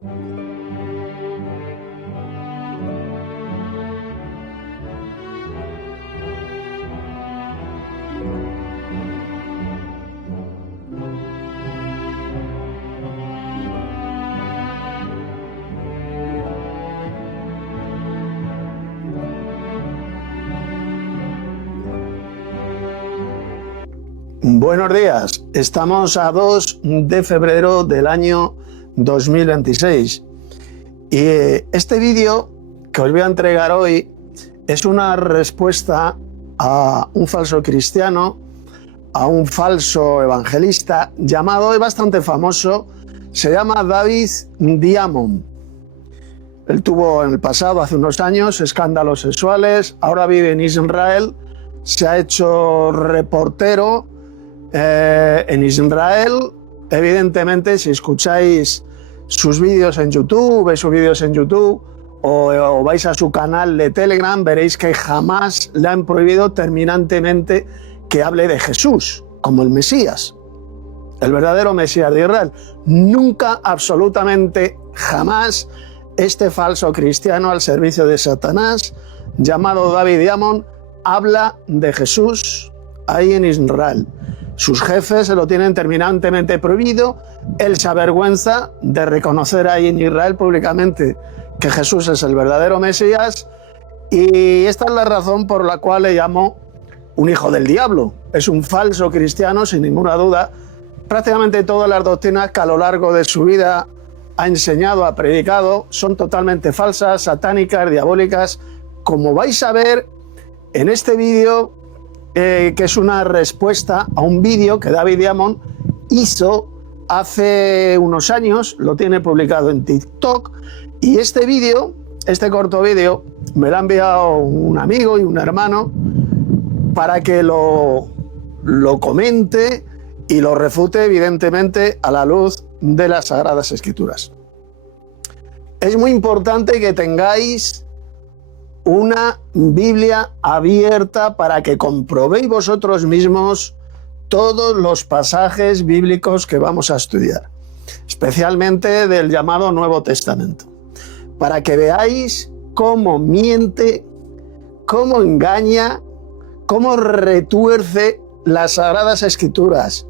Buenos días, estamos a 2 de febrero del año 2026 y este vídeo que os voy a entregar hoy es una respuesta a un falso cristiano, a un falso evangelista llamado, es bastante famoso, se llama David Diamond. Él tuvo en el pasado, hace unos años, escándalos sexuales, ahora vive en Israel, se ha hecho reportero en Israel. Evidentemente, si escucháis sus vídeos en YouTube, veis sus vídeos en YouTube o vais a su canal de Telegram, veréis que jamás le han prohibido terminantemente que hable de Jesús como el Mesías, el verdadero Mesías de Israel. Nunca, absolutamente jamás, este falso cristiano al servicio de Satanás, llamado David Diamond, habla de Jesús ahí en Israel. Sus jefes se lo tienen terminantemente prohibido. Él se avergüenza de reconocer ahí en Israel públicamente que Jesús es el verdadero Mesías, y esta es la razón por la cual le llamo un hijo del diablo. Es un falso cristiano, sin ninguna duda. Prácticamente todas las doctrinas que a lo largo de su vida ha enseñado, ha predicado, son totalmente falsas, satánicas, diabólicas, como vais a ver en este vídeo, que es una respuesta a un vídeo que David Diamond hizo hace unos años, lo tiene publicado en TikTok, y este vídeo, este corto vídeo, me lo ha enviado un amigo y un hermano para que lo comente y lo refute, evidentemente, a la luz de las Sagradas Escrituras. Es muy importante que tengáis una Biblia abierta para que comprobéis vosotros mismos todos los pasajes bíblicos que vamos a estudiar, especialmente del llamado Nuevo Testamento, para que veáis cómo miente, cómo engaña, cómo retuerce las Sagradas Escrituras,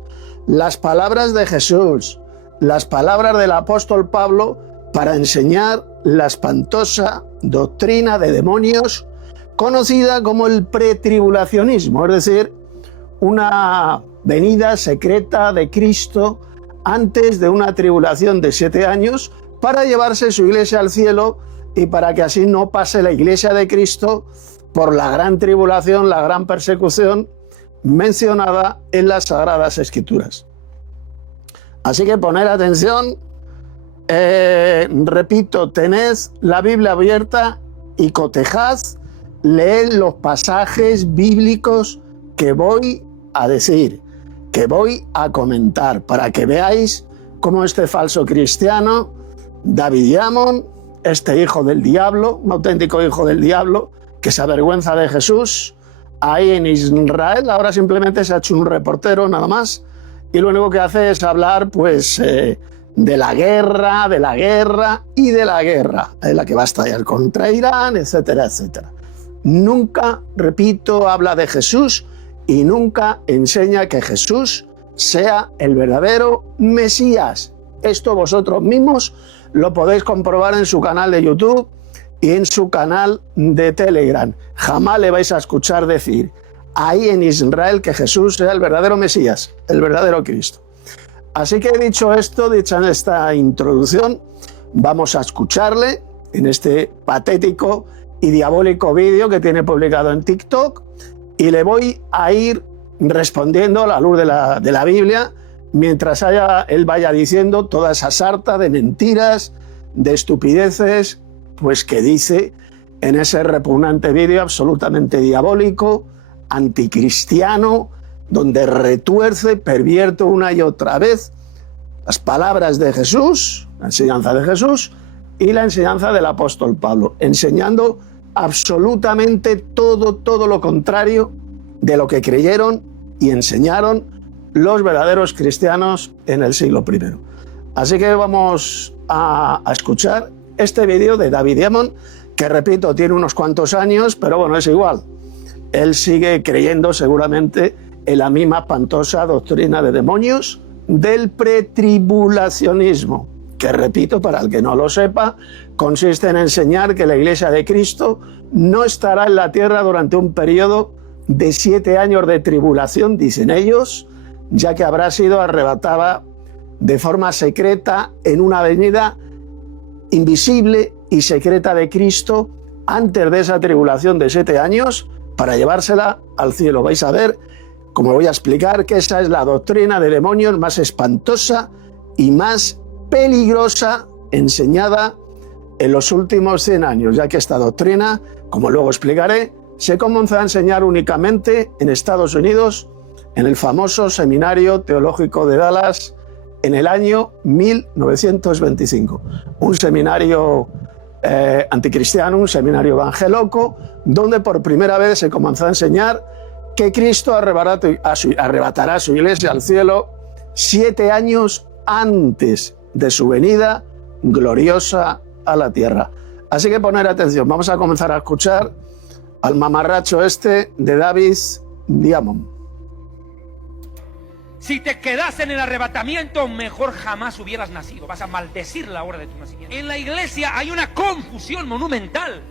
las palabras de Jesús, las palabras del apóstol Pablo, para enseñar la espantosa doctrina de demonios conocida como el pretribulacionismo, es decir, una venida secreta de Cristo antes de una tribulación de 7 años para llevarse su iglesia al cielo y para que así no pase la iglesia de Cristo por la gran tribulación, la gran persecución mencionada en las Sagradas Escrituras. Así que poned atención. Repito, tened la Biblia abierta y cotejad, leed los pasajes bíblicos que voy a decir, que voy a comentar, para que veáis cómo este falso cristiano, David Diamond, este hijo del diablo, un auténtico hijo del diablo, que se avergüenza de Jesús, ahí en Israel, ahora simplemente se ha hecho un reportero nada más, y lo único que hace es hablar, pues, de la guerra y de la guerra, en la que va a estallar contra Irán, etcétera, etcétera. Nunca, repito, habla de Jesús y nunca enseña que Jesús sea el verdadero Mesías. Esto vosotros mismos lo podéis comprobar en su canal de YouTube y en su canal de Telegram. Jamás le vais a escuchar decir ahí en Israel que Jesús sea el verdadero Mesías, el verdadero Cristo. Así que dicho esto, dicha esta introducción, vamos a escucharle en este patético y diabólico vídeo que tiene publicado en TikTok, y le voy a ir respondiendo a la luz de la Biblia mientras él vaya diciendo toda esa sarta de mentiras, de estupideces, pues que dice en ese repugnante vídeo absolutamente diabólico, anticristiano, donde retuerce, pervierte una y otra vez las palabras de Jesús, la enseñanza de Jesús y la enseñanza del apóstol Pablo, enseñando absolutamente todo lo contrario de lo que creyeron y enseñaron los verdaderos cristianos en el siglo I. Así que vamos a escuchar este vídeo de David Diamond, que repito, tiene unos cuantos años, pero bueno, es igual. Él sigue creyendo seguramente en la misma espantosa doctrina de demonios del pretribulacionismo, que repito, para el que no lo sepa, consiste en enseñar que la Iglesia de Cristo no estará en la tierra durante un periodo de 7 años de tribulación, dicen ellos, ya que habrá sido arrebatada de forma secreta en una venida invisible y secreta de Cristo antes de esa tribulación de 7 años para llevársela al cielo. Vais a ver, como voy a explicar, que esa es la doctrina de demonios más espantosa y más peligrosa enseñada en los últimos 100 años, ya que esta doctrina, como luego explicaré, se comenzó a enseñar únicamente en Estados Unidos, en el famoso Seminario Teológico de Dallas, en el año 1925. Un seminario anticristiano, un seminario evangeloco, donde por primera vez se comenzó a enseñar que Cristo arrebatará a su iglesia al cielo 7 años antes de su venida gloriosa a la tierra. Así que poner atención, vamos a comenzar a escuchar al mamarracho este de David Diamond. Si te quedas en el arrebatamiento, mejor jamás hubieras nacido. Vas a maldecir la hora de tu nacimiento. En la iglesia hay una confusión monumental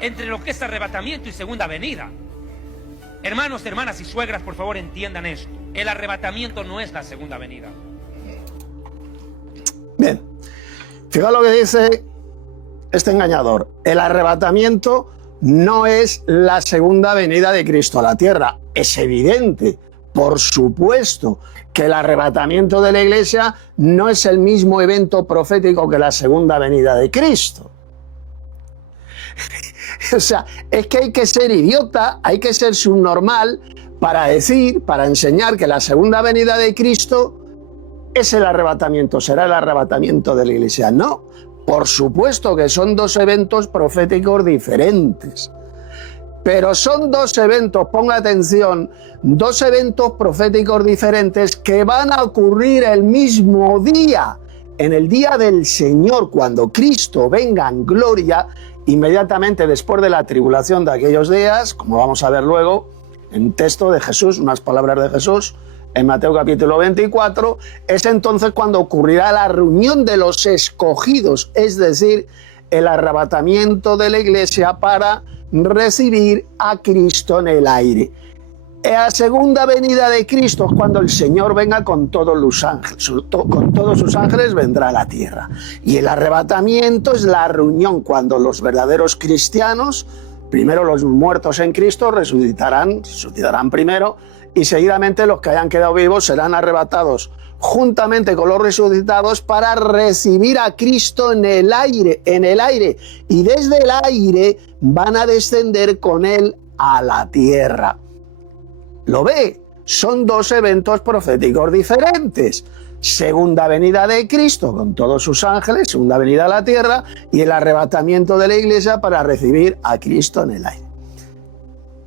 entre lo que es arrebatamiento y segunda venida. Hermanos, hermanas y suegras, por favor, entiendan esto. El arrebatamiento no es la segunda venida. Bien, fijaos lo que dice este engañador. El arrebatamiento no es la segunda venida de Cristo a la tierra. Es evidente, por supuesto, que el arrebatamiento de la iglesia no es el mismo evento profético que la segunda venida de Cristo. O sea, es que hay que ser idiota, hay que ser subnormal para enseñar que la segunda venida de Cristo es el arrebatamiento, será el arrebatamiento de la iglesia. No, por supuesto que son dos eventos proféticos diferentes. Pero son dos eventos, ponga atención, dos eventos proféticos diferentes que van a ocurrir el mismo día, en el día del Señor, cuando Cristo venga en gloria, inmediatamente después de la tribulación de aquellos días, como vamos a ver luego, en texto de Jesús, unas palabras de Jesús, en Mateo capítulo 24, es entonces cuando ocurrirá la reunión de los escogidos, es decir, el arrebatamiento de la iglesia para recibir a Cristo en el aire. La segunda venida de Cristo es cuando el Señor venga con todos los ángeles, con todos sus ángeles vendrá a la tierra. Y el arrebatamiento es la reunión cuando los verdaderos cristianos, primero los muertos en Cristo, resucitarán primero, y seguidamente los que hayan quedado vivos serán arrebatados juntamente con los resucitados para recibir a Cristo en el aire, y desde el aire van a descender con él a la tierra. ¿Lo ve? Son dos eventos proféticos diferentes. Segunda venida de Cristo con todos sus ángeles, segunda venida a la tierra, y el arrebatamiento de la iglesia para recibir a Cristo en el aire.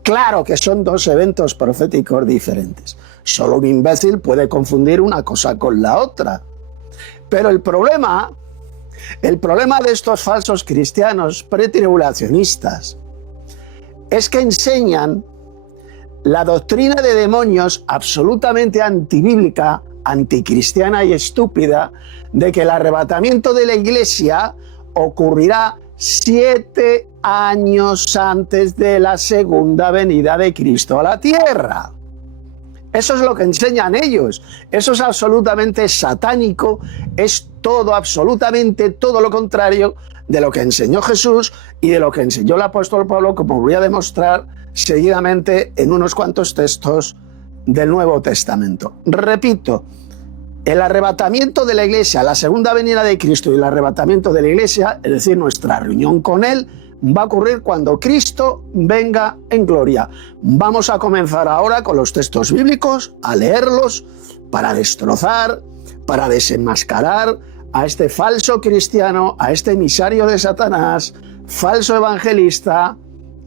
Claro que son dos eventos proféticos diferentes. Solo un imbécil puede confundir una cosa con la otra. Pero el problema de estos falsos cristianos pretribulacionistas es que enseñan la doctrina de demonios absolutamente antibíblica, anticristiana y estúpida, de que el arrebatamiento de la iglesia ocurrirá 7 años antes de la segunda venida de Cristo a la tierra. Eso es lo que enseñan ellos. Eso es absolutamente satánico, es todo, absolutamente todo lo contrario de lo que enseñó Jesús y de lo que enseñó el apóstol Pablo, como voy a demostrar seguidamente en unos cuantos textos del Nuevo Testamento. Repito, el arrebatamiento de la iglesia, la segunda venida de Cristo y el arrebatamiento de la iglesia, es decir, nuestra reunión con él, va a ocurrir cuando Cristo venga en gloria. Vamos a comenzar ahora con los textos bíblicos, a leerlos para destrozar, para desenmascarar a este falso cristiano, a este emisario de Satanás, falso evangelista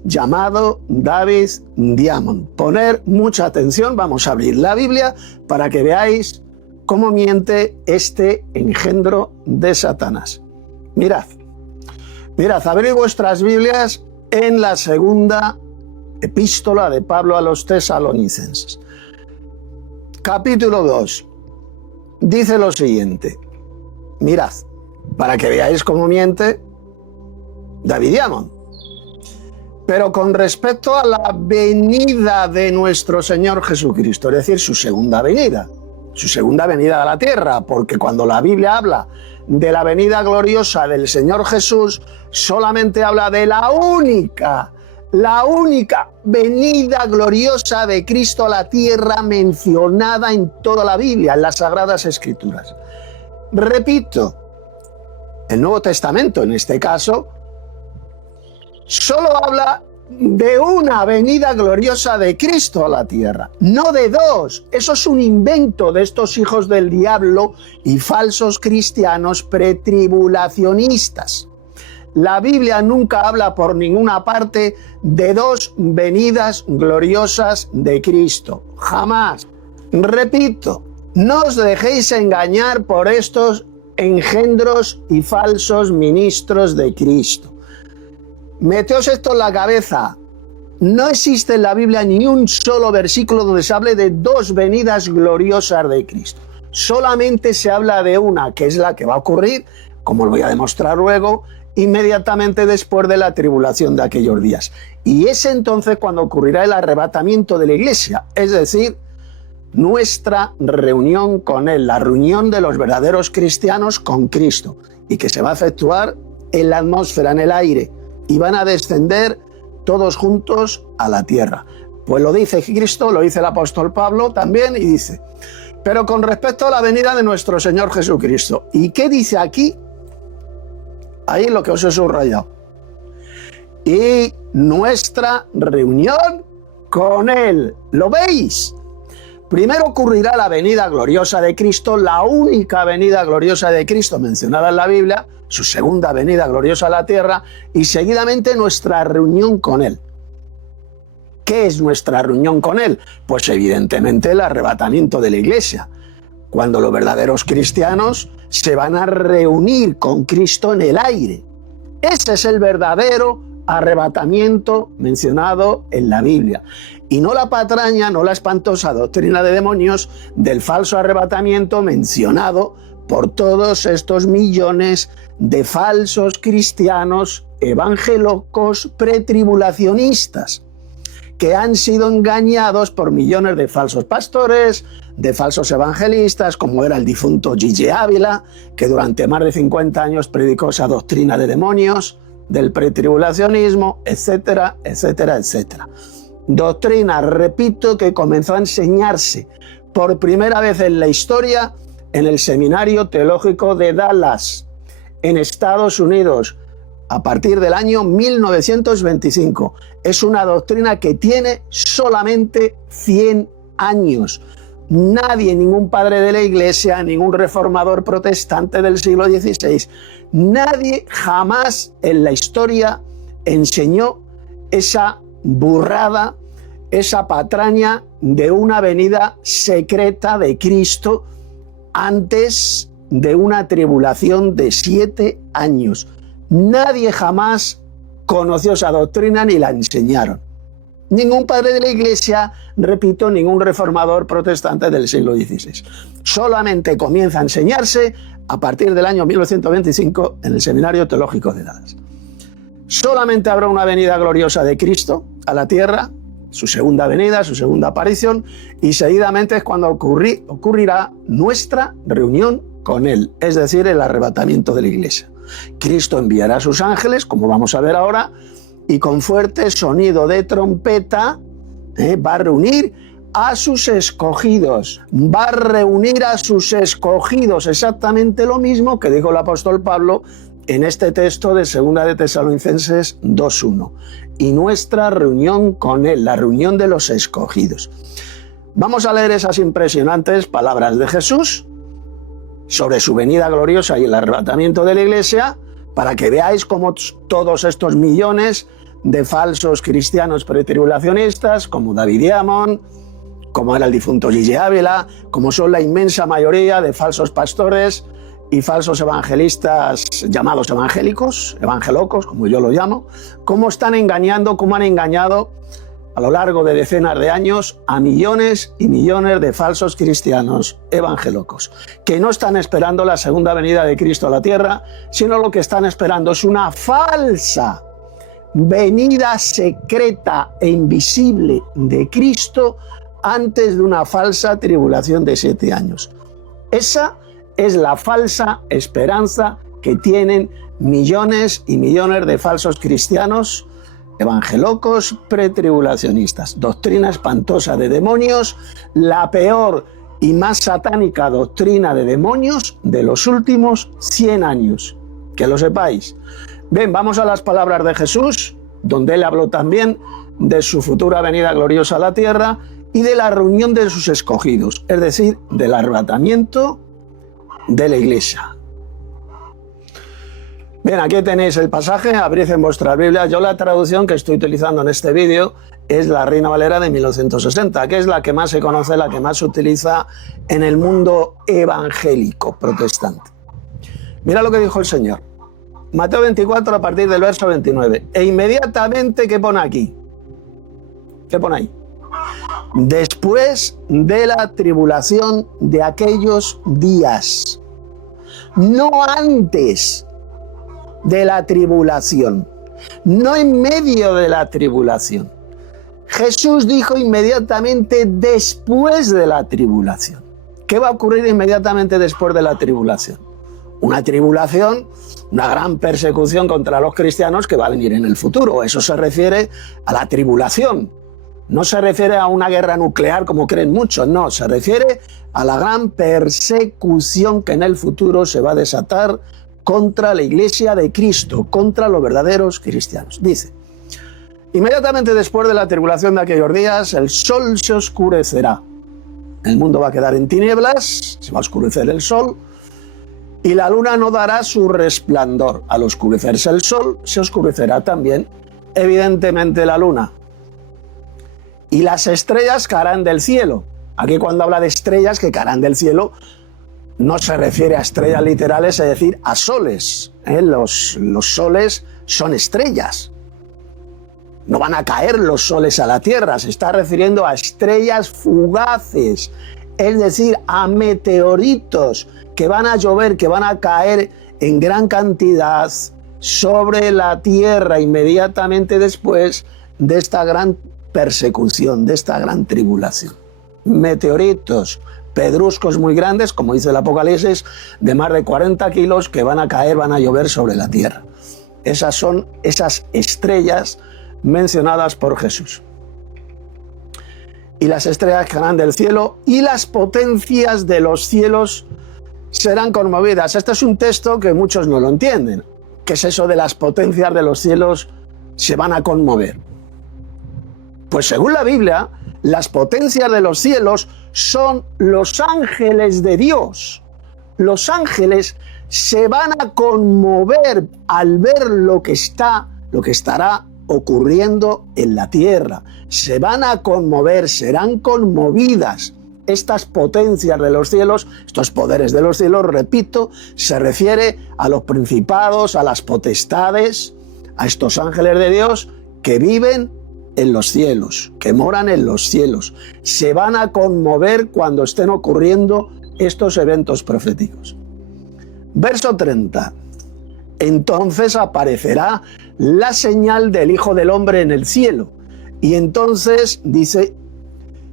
llamado David Diamond. Poner mucha atención, vamos a abrir la Biblia para que veáis cómo miente este engendro de Satanás. Mirad, abrid vuestras Biblias en la segunda epístola de Pablo a los Tesalonicenses. Capítulo 2. Dice lo siguiente. Mirad, para que veáis cómo miente David Diamond. Pero con respecto a la venida de nuestro Señor Jesucristo, es decir, su segunda venida a la tierra, porque cuando la Biblia habla de la venida gloriosa del Señor Jesús, solamente habla de la única venida gloriosa de Cristo a la tierra mencionada en toda la Biblia, en las Sagradas Escrituras. Repito, el Nuevo Testamento, en este caso, solo habla de una venida gloriosa de Cristo a la tierra, no de dos. Eso es un invento de estos hijos del diablo y falsos cristianos pretribulacionistas. La Biblia nunca habla por ninguna parte de dos venidas gloriosas de Cristo. Jamás. Repito, no os dejéis engañar por estos engendros y falsos ministros de Cristo. Meteos esto en la cabeza. No existe en la Biblia ni un solo versículo donde se hable de dos venidas gloriosas de Cristo. Solamente se habla de una, que es la que va a ocurrir, como lo voy a demostrar luego, inmediatamente después de la tribulación de aquellos días. Y es entonces cuando ocurrirá el arrebatamiento de la iglesia, es decir, nuestra reunión con Él, la reunión de los verdaderos cristianos con Cristo, y que se va a efectuar en la atmósfera, en el aire, y van a descender todos juntos a la tierra. Pues lo dice Cristo, lo dice el apóstol Pablo también, y dice, pero con respecto a la venida de nuestro Señor Jesucristo. ¿Y qué dice aquí? Ahí lo que os he subrayado. Y nuestra reunión con Él. ¿Lo veis? Primero ocurrirá la venida gloriosa de Cristo, la única venida gloriosa de Cristo mencionada en la Biblia, su segunda venida gloriosa a la tierra, y seguidamente nuestra reunión con Él. ¿Qué es nuestra reunión con Él? Pues evidentemente el arrebatamiento de la iglesia, cuando los verdaderos cristianos se van a reunir con Cristo en el aire. Ese es el verdadero arrebatamiento mencionado en la Biblia. Y no la patraña, no la espantosa doctrina de demonios del falso arrebatamiento mencionado por todos estos millones de falsos cristianos evangelocos pretribulacionistas que han sido engañados por millones de falsos pastores, de falsos evangelistas, como era el difunto Gigi Ávila, que durante más de 50 años predicó esa doctrina de demonios, del pretribulacionismo, etcétera, etcétera, etcétera. Doctrina, repito, que comenzó a enseñarse por primera vez en la historia en el Seminario Teológico de Dallas, en Estados Unidos, a partir del año 1925. Es una doctrina que tiene solamente 100 años. Nadie, ningún padre de la Iglesia, ningún reformador protestante del siglo XVI, nadie jamás en la historia enseñó esa burrada, esa patraña de una venida secreta de Cristo antes de una tribulación de 7 años. Nadie jamás conoció esa doctrina ni la enseñaron. Ningún padre de la Iglesia, repito, ningún reformador protestante del siglo XVI. Solamente comienza a enseñarse a partir del año 1925 en el Seminario Teológico de Dallas. Solamente habrá una venida gloriosa de Cristo a la tierra, su segunda venida, su segunda aparición, y seguidamente es cuando ocurrirá nuestra reunión con Él, es decir, el arrebatamiento de la Iglesia. Cristo enviará a sus ángeles, como vamos a ver ahora, y con fuerte sonido de trompeta va a reunir a sus escogidos. Va a reunir a sus escogidos, exactamente lo mismo que dijo el apóstol Pablo en este texto de 2 de Tesalonicenses 2:1. Y nuestra reunión con Él, la reunión de los escogidos. Vamos a leer esas impresionantes palabras de Jesús sobre su venida gloriosa y el arrebatamiento de la Iglesia, para que veáis cómo todos estos millones de falsos cristianos pretribulacionistas, como David Diamond, como era el difunto Gigi Ávila, como son la inmensa mayoría de falsos pastores y falsos evangelistas llamados evangélicos, evangelocos, como yo lo llamo, cómo están engañando, cómo han engañado a lo largo de decenas de años a millones y millones de falsos cristianos evangelocos, que no están esperando la segunda venida de Cristo a la tierra, sino lo que están esperando es una falsa venida secreta e invisible de Cristo antes de una falsa tribulación de 7 años. Esa es la falsa esperanza que tienen millones y millones de falsos cristianos evangelocos pretribulacionistas. Doctrina espantosa de demonios, la peor y más satánica doctrina de demonios de los últimos 100 años. Que lo sepáis. Bien, vamos a las palabras de Jesús, donde él habló también de su futura venida gloriosa a la tierra y de la reunión de sus escogidos, es decir, del arrebatamiento de la iglesia. Bien, aquí tenéis el pasaje, abrid en vuestra Biblia. Yo la traducción que estoy utilizando en este vídeo es la Reina Valera de 1960, que es la que más se conoce, la que más se utiliza en el mundo evangélico protestante. Mira lo que dijo el Señor. Mateo 24 a partir del verso 29. E inmediatamente, ¿qué pone aquí? ¿Qué pone ahí? Después de la tribulación de aquellos días, no antes de la tribulación, no en medio de la tribulación. Jesús dijo inmediatamente después de la tribulación. ¿Qué va a ocurrir inmediatamente después de la tribulación? Una tribulación, una gran persecución contra los cristianos que va a venir en el futuro. Eso se refiere a la tribulación. No se refiere a una guerra nuclear como creen muchos, no, se refiere a la gran persecución que en el futuro se va a desatar contra la iglesia de Cristo, contra los verdaderos cristianos. Dice, inmediatamente después de la tribulación de aquellos días, el sol se oscurecerá. El mundo va a quedar en tinieblas, se va a oscurecer el sol, y la luna no dará su resplandor. Al oscurecerse el sol, se oscurecerá también, evidentemente, la luna. Y las estrellas caerán del cielo. Aquí cuando habla de estrellas que caerán del cielo, no se refiere a estrellas literales, es decir, a soles. Los soles son estrellas. No van a caer los soles a la tierra, se está refiriendo a estrellas fugaces, es decir, a meteoritos que van a llover, que van a caer en gran cantidad sobre la tierra inmediatamente después de esta gran persecución, de esta gran tribulación. Meteoritos, pedruscos muy grandes, como dice el Apocalipsis, de más de 40 kilos que van a caer, van a llover sobre la tierra. Esas son esas estrellas mencionadas por Jesús. Y las estrellas caerán del cielo y las potencias de los cielos serán conmovidas. Este es un texto que muchos no lo entienden. ¿Qué es eso de las potencias de los cielos se van a conmover? Pues según la Biblia, las potencias de los cielos son los ángeles de Dios. Los ángeles se van a conmover al ver lo que estará ocurriendo en la tierra. Se van a conmover, serán conmovidas. Estas potencias de los cielos, estos poderes de los cielos, repito, se refiere a los principados, a las potestades, a estos ángeles de Dios que viven en los cielos, que moran en los cielos. Se van a conmover cuando estén ocurriendo estos eventos proféticos. Verso 30. Entonces aparecerá la señal del Hijo del Hombre en el cielo. Y entonces, dice,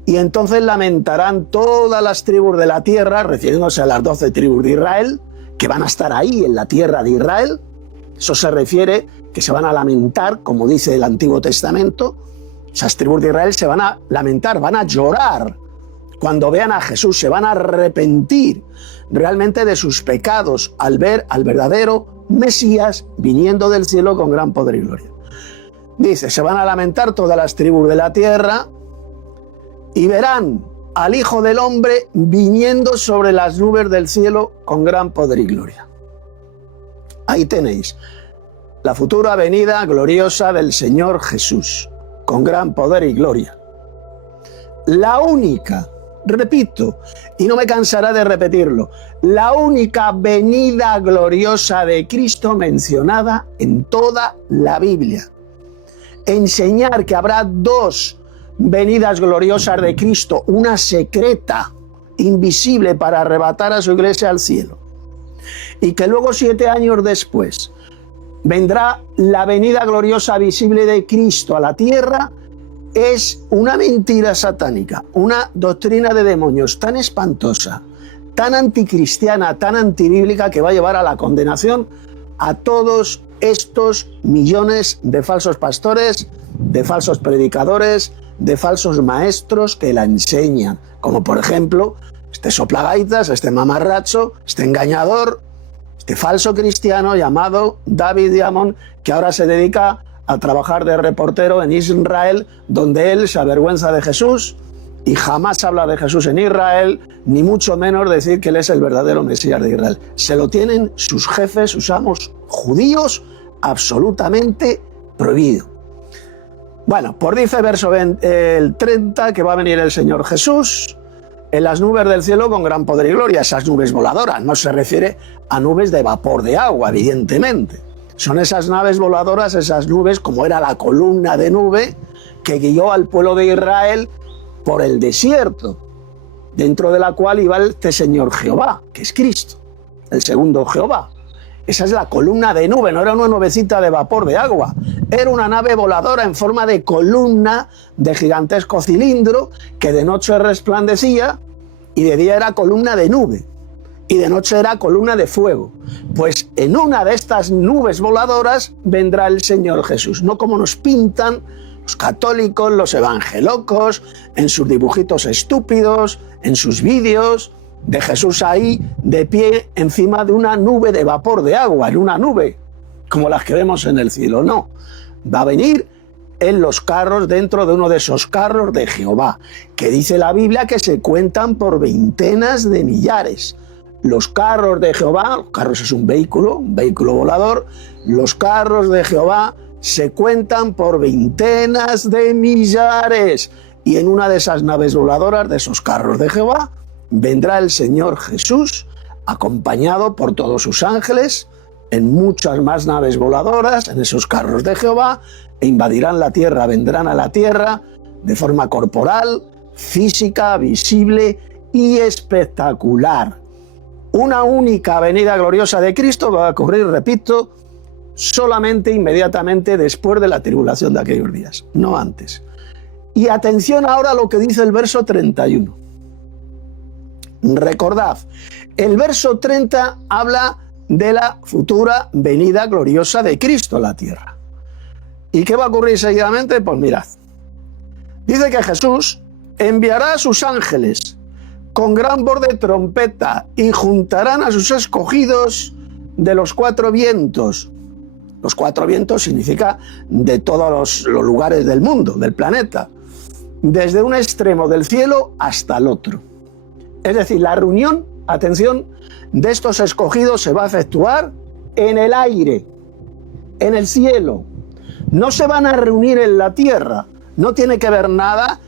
y entonces lamentarán todas las tribus de la tierra, refiriéndose a las 12 tribus de Israel, que van a estar ahí en la tierra de Israel. Eso se refiere que se van a lamentar, como dice el Antiguo Testamento. Esas tribus de Israel se van a lamentar, van a llorar cuando vean a Jesús, se van a arrepentir realmente de sus pecados al ver al verdadero Mesías viniendo del cielo con gran poder y gloria. Dice, se van a lamentar todas las tribus de la tierra y verán al Hijo del Hombre viniendo sobre las nubes del cielo con gran poder y gloria. Ahí tenéis la futura venida gloriosa del Señor Jesús, con gran poder y gloria. la única, repito, y no me cansaré de repetirlo, la única venida gloriosa de Cristo mencionada en toda la Biblia. Enseñar que habrá dos venidas gloriosas de Cristo, una secreta, invisible, para arrebatar a su iglesia al cielo, y que luego 7 años después vendrá la venida gloriosa visible de Cristo a la tierra, es una mentira satánica, una doctrina de demonios tan espantosa, tan anticristiana, tan antibíblica, que va a llevar a la condenación a todos estos millones de falsos pastores, de falsos predicadores, de falsos maestros que la enseñan, como por ejemplo este soplagaitas, este mamarracho, este engañador, este falso cristiano llamado David Diamond, que ahora se dedica a trabajar de reportero en Israel, donde él se avergüenza de Jesús y jamás habla de Jesús en Israel, ni mucho menos decir que él es el verdadero Mesías de Israel. Se lo tienen sus jefes, sus amos judíos, absolutamente prohibido. Bueno, pues dice verso 30 que va a venir el Señor Jesús en las nubes del cielo con gran poder y gloria. Esas nubes voladoras, no se refiere a nubes de vapor de agua, evidentemente. Son esas naves voladoras, esas nubes, como era la columna de nube que guió al pueblo de Israel por el desierto, dentro de la cual iba este Señor Jehová, que es Cristo, el segundo Jehová. Esa es la columna de nube, no era una nubecita de vapor de agua, era una nave voladora en forma de columna de gigantesco cilindro que de noche resplandecía y de día era columna de nube y de noche era columna de fuego. Pues en una de estas nubes voladoras vendrá el Señor Jesús, no como nos pintan los católicos, los evangelocos, en sus dibujitos estúpidos, en sus vídeos, de Jesús ahí de pie encima de una nube de vapor de agua, en una nube como las que vemos en el cielo. No, va a venir en los carros, dentro de uno de esos carros de Jehová, que dice la Biblia que se cuentan por veintenas de millares. Los carros de Jehová, los carros es un vehículo volador, los carros de Jehová se cuentan por veintenas de millares, y en una de esas naves voladoras, de esos carros de Jehová, vendrá el Señor Jesús, acompañado por todos sus ángeles, en muchas más naves voladoras, en esos carros de Jehová, e invadirán la tierra, vendrán a la tierra de forma corporal, física, visible y espectacular. Una única venida gloriosa de Cristo va a ocurrir, repito, solamente inmediatamente después de la tribulación de aquellos días, no antes. Y atención ahora a lo que dice el verso 31. Recordad, el verso 30 habla de la futura venida gloriosa de Cristo a la tierra. ¿Y qué va a ocurrir seguidamente? Pues mirad. Dice que Jesús enviará a sus ángeles con gran voz de trompeta y juntarán a sus escogidos de los 4 vientos. Los 4 vientos significa de todos los lugares del mundo, del planeta, desde un extremo del cielo hasta el otro. Es decir, la reunión, atención, de estos escogidos se va a efectuar en el aire, en el cielo. No se van a reunir en la tierra. No tiene que ver nada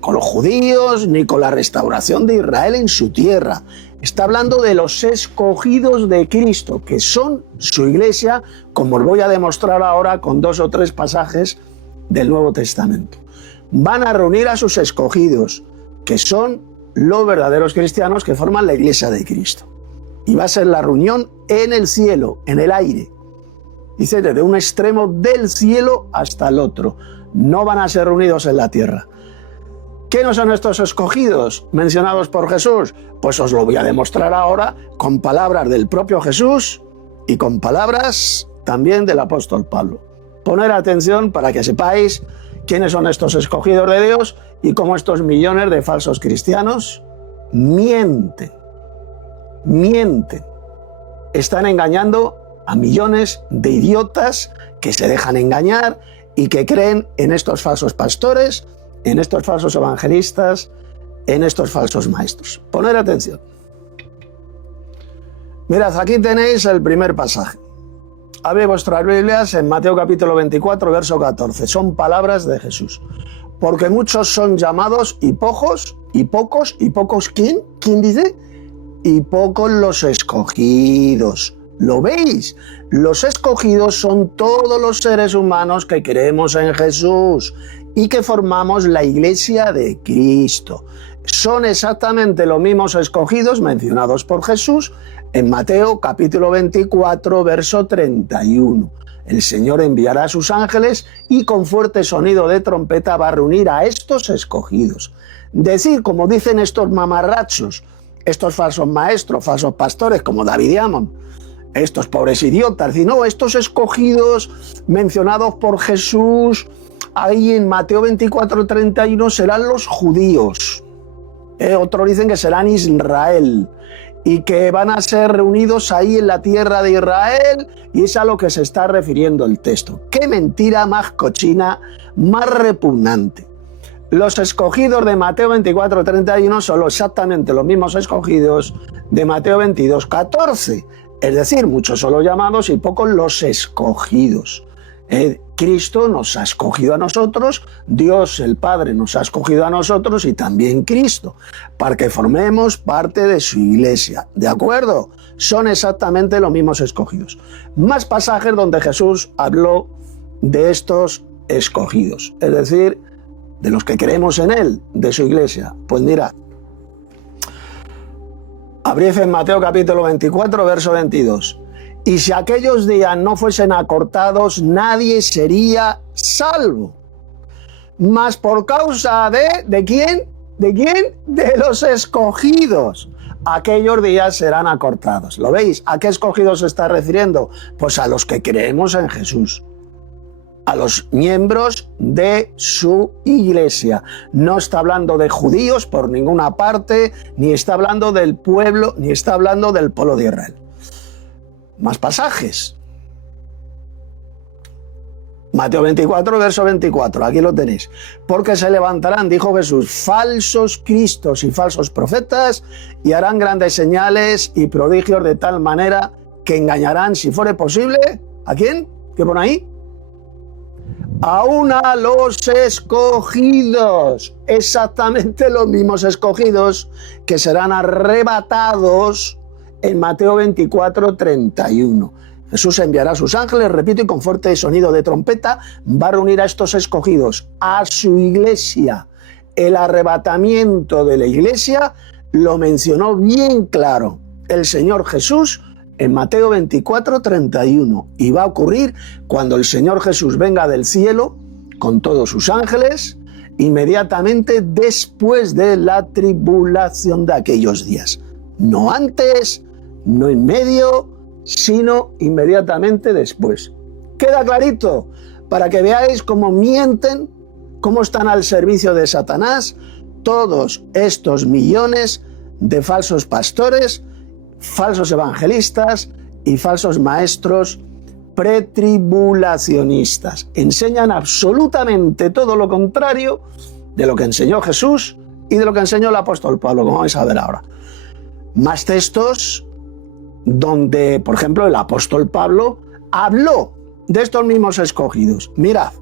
con los judíos ni con la restauración de Israel en su tierra. Está hablando de los escogidos de Cristo, que son su iglesia, como os voy a demostrar ahora con 2 o 3 pasajes del Nuevo Testamento. Van a reunir a sus escogidos, que son los verdaderos cristianos que forman la iglesia de Cristo. Y va a ser la reunión en el cielo, en el aire. Dice, desde un extremo del cielo hasta el otro. No van a ser reunidos en la tierra. ¿Qué no son estos escogidos mencionados por Jesús? Pues os lo voy a demostrar ahora con palabras del propio Jesús y con palabras también del apóstol Pablo. Poner atención para que sepáis quiénes son estos escogidos de Dios y cómo estos millones de falsos cristianos mienten. Están engañando a millones de idiotas que se dejan engañar y que creen en estos falsos pastores, en estos falsos evangelistas, en estos falsos maestros. Poner atención. Mirad, aquí tenéis el primer pasaje. Abrid vuestras Biblias en Mateo capítulo 24, verso 14. Son palabras de Jesús. porque muchos son llamados y pocos, ¿quién? ¿Quién dice? Y pocos los escogidos. ¿Lo veis? Los escogidos son todos los seres humanos que creemos en Jesús y que formamos la Iglesia de Cristo. Son exactamente los mismos escogidos mencionados por Jesús en Mateo capítulo 24, verso 31. El Señor enviará a sus ángeles y con fuerte sonido de trompeta va a reunir a estos escogidos. Decir, como dicen estos mamarrachos, estos falsos maestros, falsos pastores como David Diamond, estos pobres idiotas, y no, estos escogidos mencionados por Jesús ahí en Mateo 24, 31 serán los judíos. Otros dicen que serán Israel y que van a ser reunidos ahí en la tierra de Israel, y es a lo que se está refiriendo el texto. ¡Qué mentira más cochina, más repugnante! Los escogidos de Mateo 24, 31 son exactamente los mismos escogidos de Mateo 22, 14. Es decir, muchos son los llamados y pocos los escogidos. Cristo nos ha escogido a nosotros, Dios el Padre nos ha escogido a nosotros y también Cristo, para que formemos parte de su iglesia. ¿De acuerdo? Son exactamente los mismos escogidos. Más pasajes donde Jesús habló de estos escogidos, es decir, de los que creemos en Él, de su iglesia. Pues mirad, abrid en Mateo capítulo 24, verso 22. Y si aquellos días no fuesen acortados, nadie sería salvo. Mas por causa ¿de quién? ¿De quién? De los escogidos. Aquellos días serán acortados. ¿Lo veis? ¿A qué escogidos se está refiriendo? Pues a los que creemos en Jesús, a los miembros de su iglesia. No está hablando de judíos por ninguna parte, ni está hablando del pueblo, ni está hablando del pueblo de Israel. Más pasajes. Mateo 24, verso 24, aquí lo tenéis. Porque se levantarán, dijo Jesús, falsos cristos y falsos profetas, y harán grandes señales y prodigios de tal manera que engañarán, si fuere posible, ¿a quién? ¿Qué pone ahí? Aún a los escogidos, exactamente los mismos escogidos que serán arrebatados en Mateo 24, 31. Jesús enviará a sus ángeles, repito, y con fuerte sonido de trompeta va a reunir a estos escogidos, a su iglesia. El arrebatamiento de la iglesia lo mencionó bien claro el Señor Jesús en Mateo 24, 31. Y va a ocurrir cuando el Señor Jesús venga del cielo con todos sus ángeles, inmediatamente después de la tribulación de aquellos días. No antes, no en medio, sino inmediatamente después. ¿Queda clarito? Para que veáis cómo mienten, cómo están al servicio de Satanás todos estos millones de falsos pastores, falsos evangelistas y falsos maestros pretribulacionistas. Enseñan absolutamente todo lo contrario de lo que enseñó Jesús y de lo que enseñó el apóstol Pablo, como vais a ver ahora. Más textos donde, por ejemplo, el apóstol Pablo habló de estos mismos escogidos. Mirad,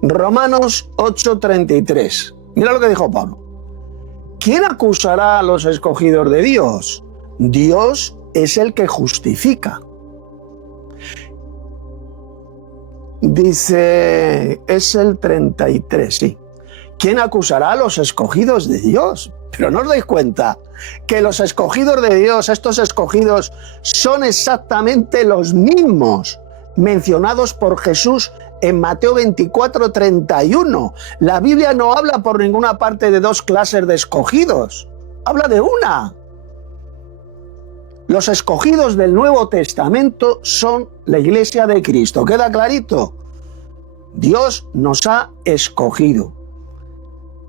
Romanos 8:33. Mira lo que dijo Pablo. ¿Quién acusará a los escogidos de Dios? Dios es el que justifica. Dice, es el 33, sí. ¿Quién acusará a los escogidos de Dios? Pero no os dais cuenta que los escogidos de Dios, estos escogidos, son exactamente los mismos mencionados por Jesús en Mateo 24, 31. La Biblia no habla por ninguna parte de dos clases de escogidos, habla de una. Los escogidos del Nuevo Testamento son la iglesia de Cristo. ¿Queda clarito? Dios nos ha escogido.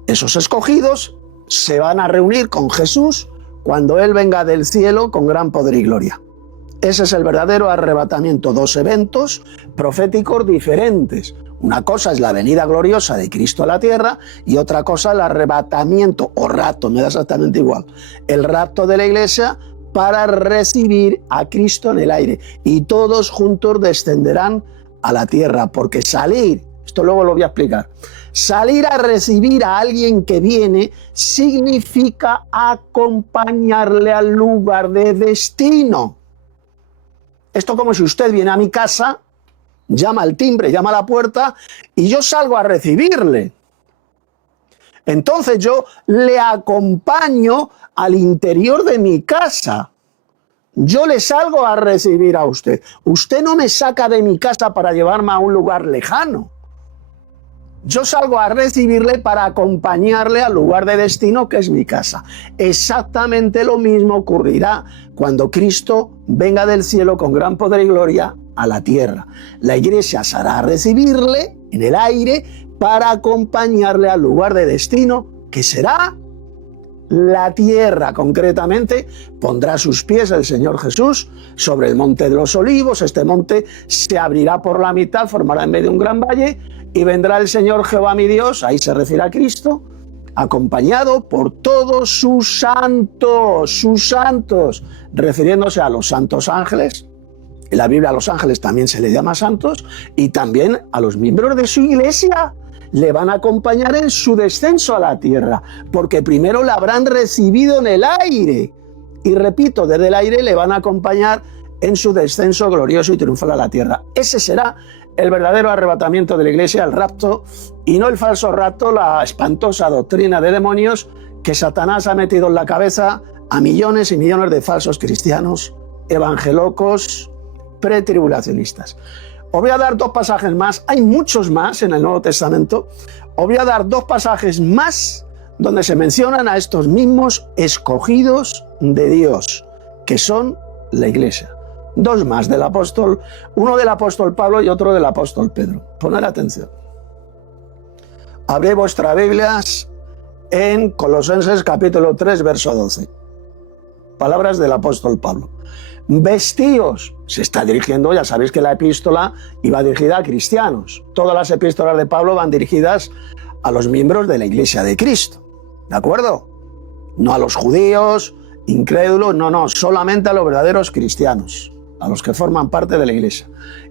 Esos escogidos se van a reunir con Jesús cuando Él venga del cielo con gran poder y gloria. Ese es el verdadero arrebatamiento. Dos eventos proféticos diferentes. Una cosa es la venida gloriosa de Cristo a la tierra y otra cosa el arrebatamiento o rapto, me da exactamente igual. El rapto de la iglesia para recibir a Cristo en el aire. Y todos juntos descenderán a la tierra, porque salir Esto luego lo voy a explicar. Salir a recibir a alguien que viene significa acompañarle al lugar de destino. Esto como si usted viene a mi casa, llama al timbre, llama a la puerta y yo salgo a recibirle. Entonces yo le acompaño al interior de mi casa. Yo le salgo a recibir a usted. Usted no me saca de mi casa para llevarme a un lugar lejano. Yo salgo a recibirle para acompañarle al lugar de destino que es mi casa. Exactamente lo mismo ocurrirá cuando Cristo venga del cielo con gran poder y gloria a la tierra. La iglesia saldrá a recibirle en el aire para acompañarle al lugar de destino que será la tierra. Concretamente pondrá sus pies el Señor Jesús sobre el monte de los olivos. Este monte se abrirá por la mitad, formará en medio un gran valle y vendrá el Señor Jehová mi Dios, ahí se refiere a Cristo, acompañado por todos sus santos, refiriéndose a los santos ángeles. En la Biblia a los ángeles también se les llama santos y también a los miembros de su iglesia. Le van a acompañar en su descenso a la tierra, porque primero la habrán recibido en el aire. Y repito, desde el aire le van a acompañar en su descenso glorioso y triunfal a la tierra. Ese será el verdadero arrebatamiento de la iglesia, el rapto, y no el falso rapto, la espantosa doctrina de demonios que Satanás ha metido en la cabeza a millones y millones de falsos cristianos, evangelocos, pretribulacionistas. Os voy a dar dos pasajes más, hay muchos más en el Nuevo Testamento, os voy a dar dos pasajes más donde se mencionan a estos mismos escogidos de Dios, que son la iglesia. Dos más del apóstol, uno del apóstol Pablo y otro del apóstol Pedro. Poned atención. Abrid vuestras Biblias en Colosenses capítulo 3, verso 12. Palabras del apóstol Pablo. Vestíos, se está dirigiendo, ya sabéis que la epístola iba dirigida a cristianos. Todas las epístolas de Pablo van dirigidas a los miembros de la iglesia de Cristo. ¿De acuerdo? No a los judíos, incrédulos, no, solamente a los verdaderos cristianos, a los que forman parte de la iglesia.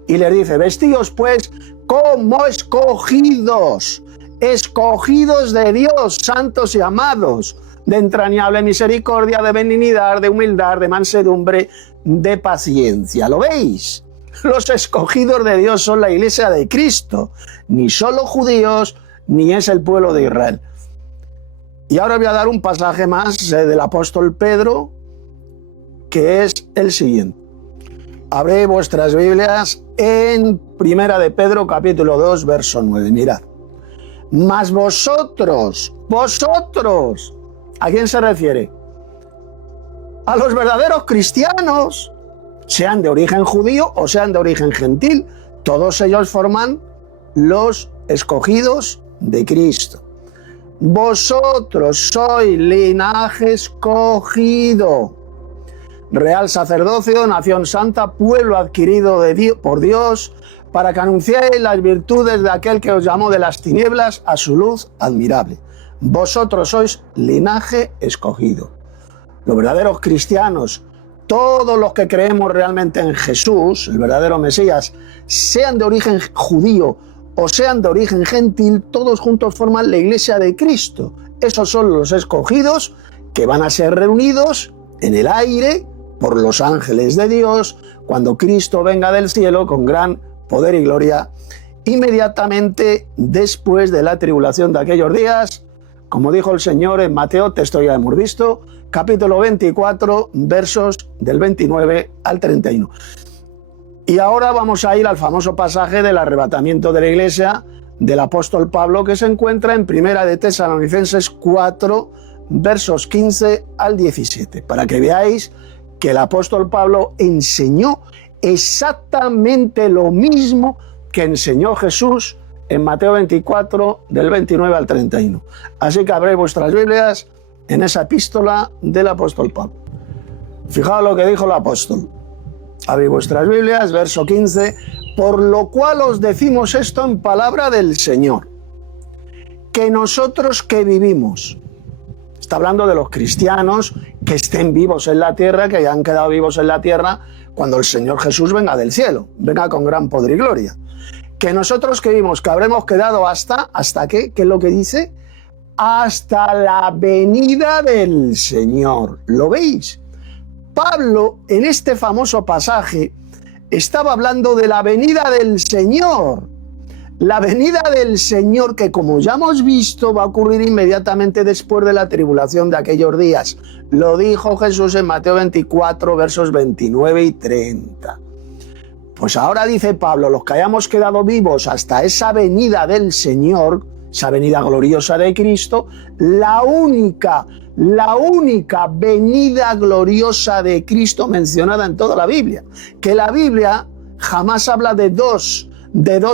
Y les dice, vestíos pues como escogidos de Dios, santos y amados, de entrañable misericordia, de benignidad, de humildad, de mansedumbre, de paciencia. ¿Lo veis? Los escogidos de Dios son la iglesia de Cristo, ni solo judíos, ni es el pueblo de Israel. Y ahora voy a dar un pasaje más del apóstol Pedro, que es el siguiente. Abrid vuestras Biblias en Primera de Pedro, capítulo 2, verso 9. Mirad. Mas vosotros, ¿a quién se refiere? A los verdaderos cristianos, sean de origen judío o sean de origen gentil. Todos ellos forman los escogidos de Cristo. Vosotros sois linaje escogido, real sacerdocio, nación santa, pueblo adquirido por Dios, para que anunciéis las virtudes de aquel que os llamó de las tinieblas a su luz admirable. Vosotros sois linaje escogido. Los verdaderos cristianos, todos los que creemos realmente en Jesús, el verdadero Mesías, sean de origen judío o sean de origen gentil, todos juntos forman la iglesia de Cristo. Esos son los escogidos que van a ser reunidos en el aire por los ángeles de Dios cuando Cristo venga del cielo con gran poder y gloria, inmediatamente después de la tribulación de aquellos días, como dijo el Señor en Mateo, texto ya hemos visto, capítulo 24, versos del 29 al 31. Y ahora vamos a ir al famoso pasaje del arrebatamiento de la iglesia del apóstol Pablo, que se encuentra en Primera de Tesalonicenses 4, versos 15 al 17, para que veáis que el apóstol Pablo enseñó exactamente lo mismo que enseñó Jesús en Mateo 24, del 29 al 31. Así que abréis vuestras Biblias en esa epístola del apóstol Pablo. Fijaos lo que dijo el apóstol. Abrid vuestras Biblias, verso 15. Por lo cual os decimos esto en palabra del Señor, que nosotros que vivimos, está hablando de los cristianos que estén vivos en la tierra, que hayan quedado vivos en la tierra cuando el Señor Jesús venga del cielo, venga con gran poder y gloria, Que nosotros creímos que habremos quedado ¿hasta qué? ¿Qué es lo que dice? Hasta la venida del Señor. ¿Lo veis? Pablo, en este famoso pasaje, estaba hablando de la venida del Señor. La venida del Señor que, como ya hemos visto, va a ocurrir inmediatamente después de la tribulación de aquellos días. Lo dijo Jesús en Mateo 24, versos 29 y 30. Pues ahora dice Pablo, los que hayamos quedado vivos hasta esa venida del Señor, esa venida gloriosa de Cristo, la única venida gloriosa de Cristo mencionada en toda la Biblia. Que la Biblia jamás habla de dos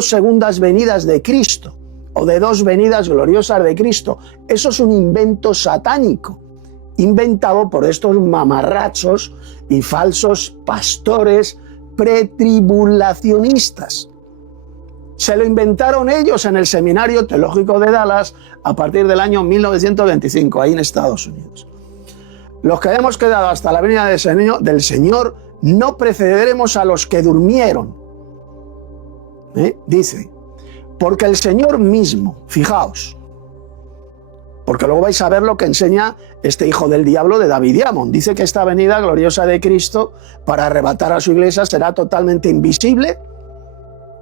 segundas venidas de Cristo o de dos venidas gloriosas de Cristo. Eso es un invento satánico, inventado por estos mamarrachos y falsos pastores pretribulacionistas. Se lo inventaron ellos en el Seminario Teológico de Dallas a partir del año 1925, ahí en Estados Unidos. Los que hayamos quedado hasta la venida del Señor no precederemos a los que durmieron. Dice, porque el Señor mismo, fijaos, porque luego vais a ver lo que enseña este hijo del diablo de David Diamond. Dice que esta venida gloriosa de Cristo para arrebatar a su iglesia será totalmente invisible,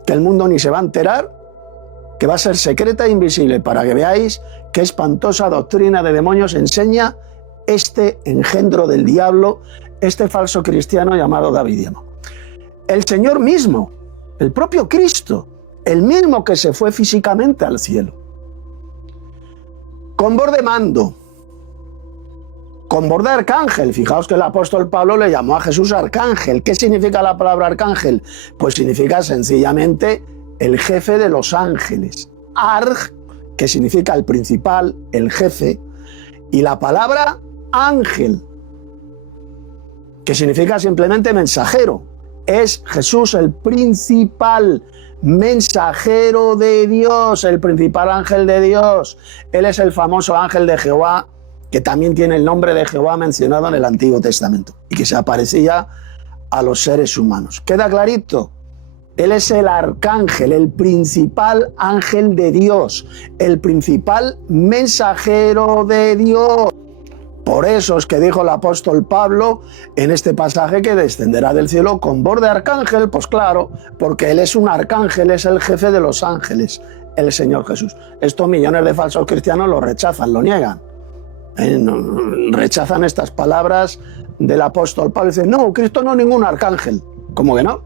que el mundo ni se va a enterar, que va a ser secreta e invisible, para que veáis qué espantosa doctrina de demonios enseña este engendro del diablo, este falso cristiano llamado David Diamond. El Señor mismo, el propio Cristo, el mismo que se fue físicamente al cielo, con voz de mando, con voz de arcángel. Fijaos que el apóstol Pablo le llamó a Jesús arcángel. ¿Qué significa la palabra arcángel? Pues significa sencillamente el jefe de los ángeles. Arg, que significa el principal, el jefe, y la palabra ángel, que significa simplemente mensajero. Es Jesús el principal mensajero de Dios, el principal ángel de Dios. Él es el famoso ángel de Jehová, que también tiene el nombre de Jehová mencionado en el Antiguo Testamento y que se aparecía a los seres humanos. ¿Queda clarito? Él es el arcángel, el principal ángel de Dios, el principal mensajero de Dios. Por eso es que dijo el apóstol Pablo en este pasaje que descenderá del cielo con voz de arcángel. Pues claro, porque él es un arcángel, es el jefe de los ángeles, el Señor Jesús. Estos millones de falsos cristianos lo rechazan, lo niegan. Rechazan estas palabras del apóstol Pablo. Dicen, no, Cristo no es ningún arcángel. ¿Cómo que no?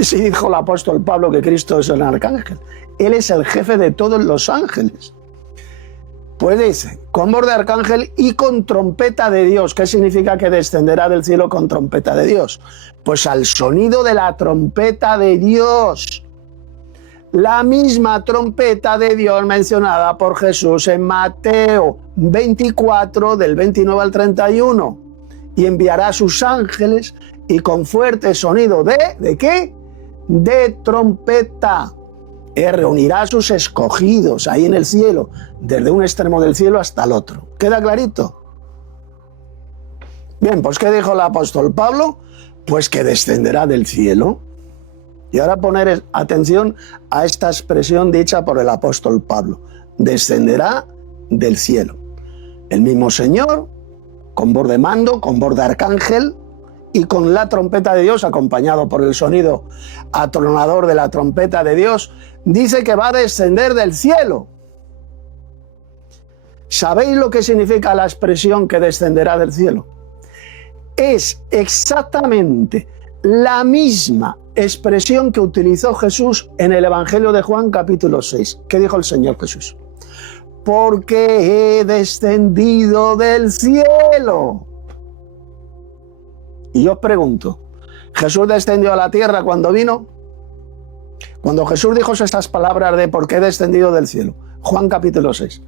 Sí dijo el apóstol Pablo que Cristo es el arcángel. Él es el jefe de todos los ángeles. Pues dice, con voz de arcángel y con trompeta de Dios. ¿Qué significa que descenderá del cielo con trompeta de Dios? Pues al sonido de la trompeta de Dios. La misma trompeta de Dios mencionada por Jesús en Mateo 24, del 29 al 31. Y enviará a sus ángeles y con fuerte sonido ¿de qué? De trompeta. Reunirá a sus escogidos ahí en el cielo, desde un extremo del cielo hasta el otro. ¿Queda clarito? Bien, pues ¿qué dijo el apóstol Pablo? Pues que descenderá del cielo. Y ahora poner atención a esta expresión dicha por el apóstol Pablo. Descenderá del cielo. El mismo Señor, con voz de mando, con voz de arcángel, y con la trompeta de Dios, acompañado por el sonido atronador de la trompeta de Dios, dice que va a descender del cielo. ¿Sabéis lo que significa la expresión que descenderá del cielo? Es exactamente la misma expresión que utilizó Jesús en el Evangelio de Juan, capítulo 6. ¿Qué dijo el Señor Jesús? Porque he descendido del cielo. Y yo os pregunto, ¿Jesús descendió a la tierra cuando vino? Cuando Jesús dijo esas palabras de ¿por qué he descendido del cielo? Juan capítulo 6.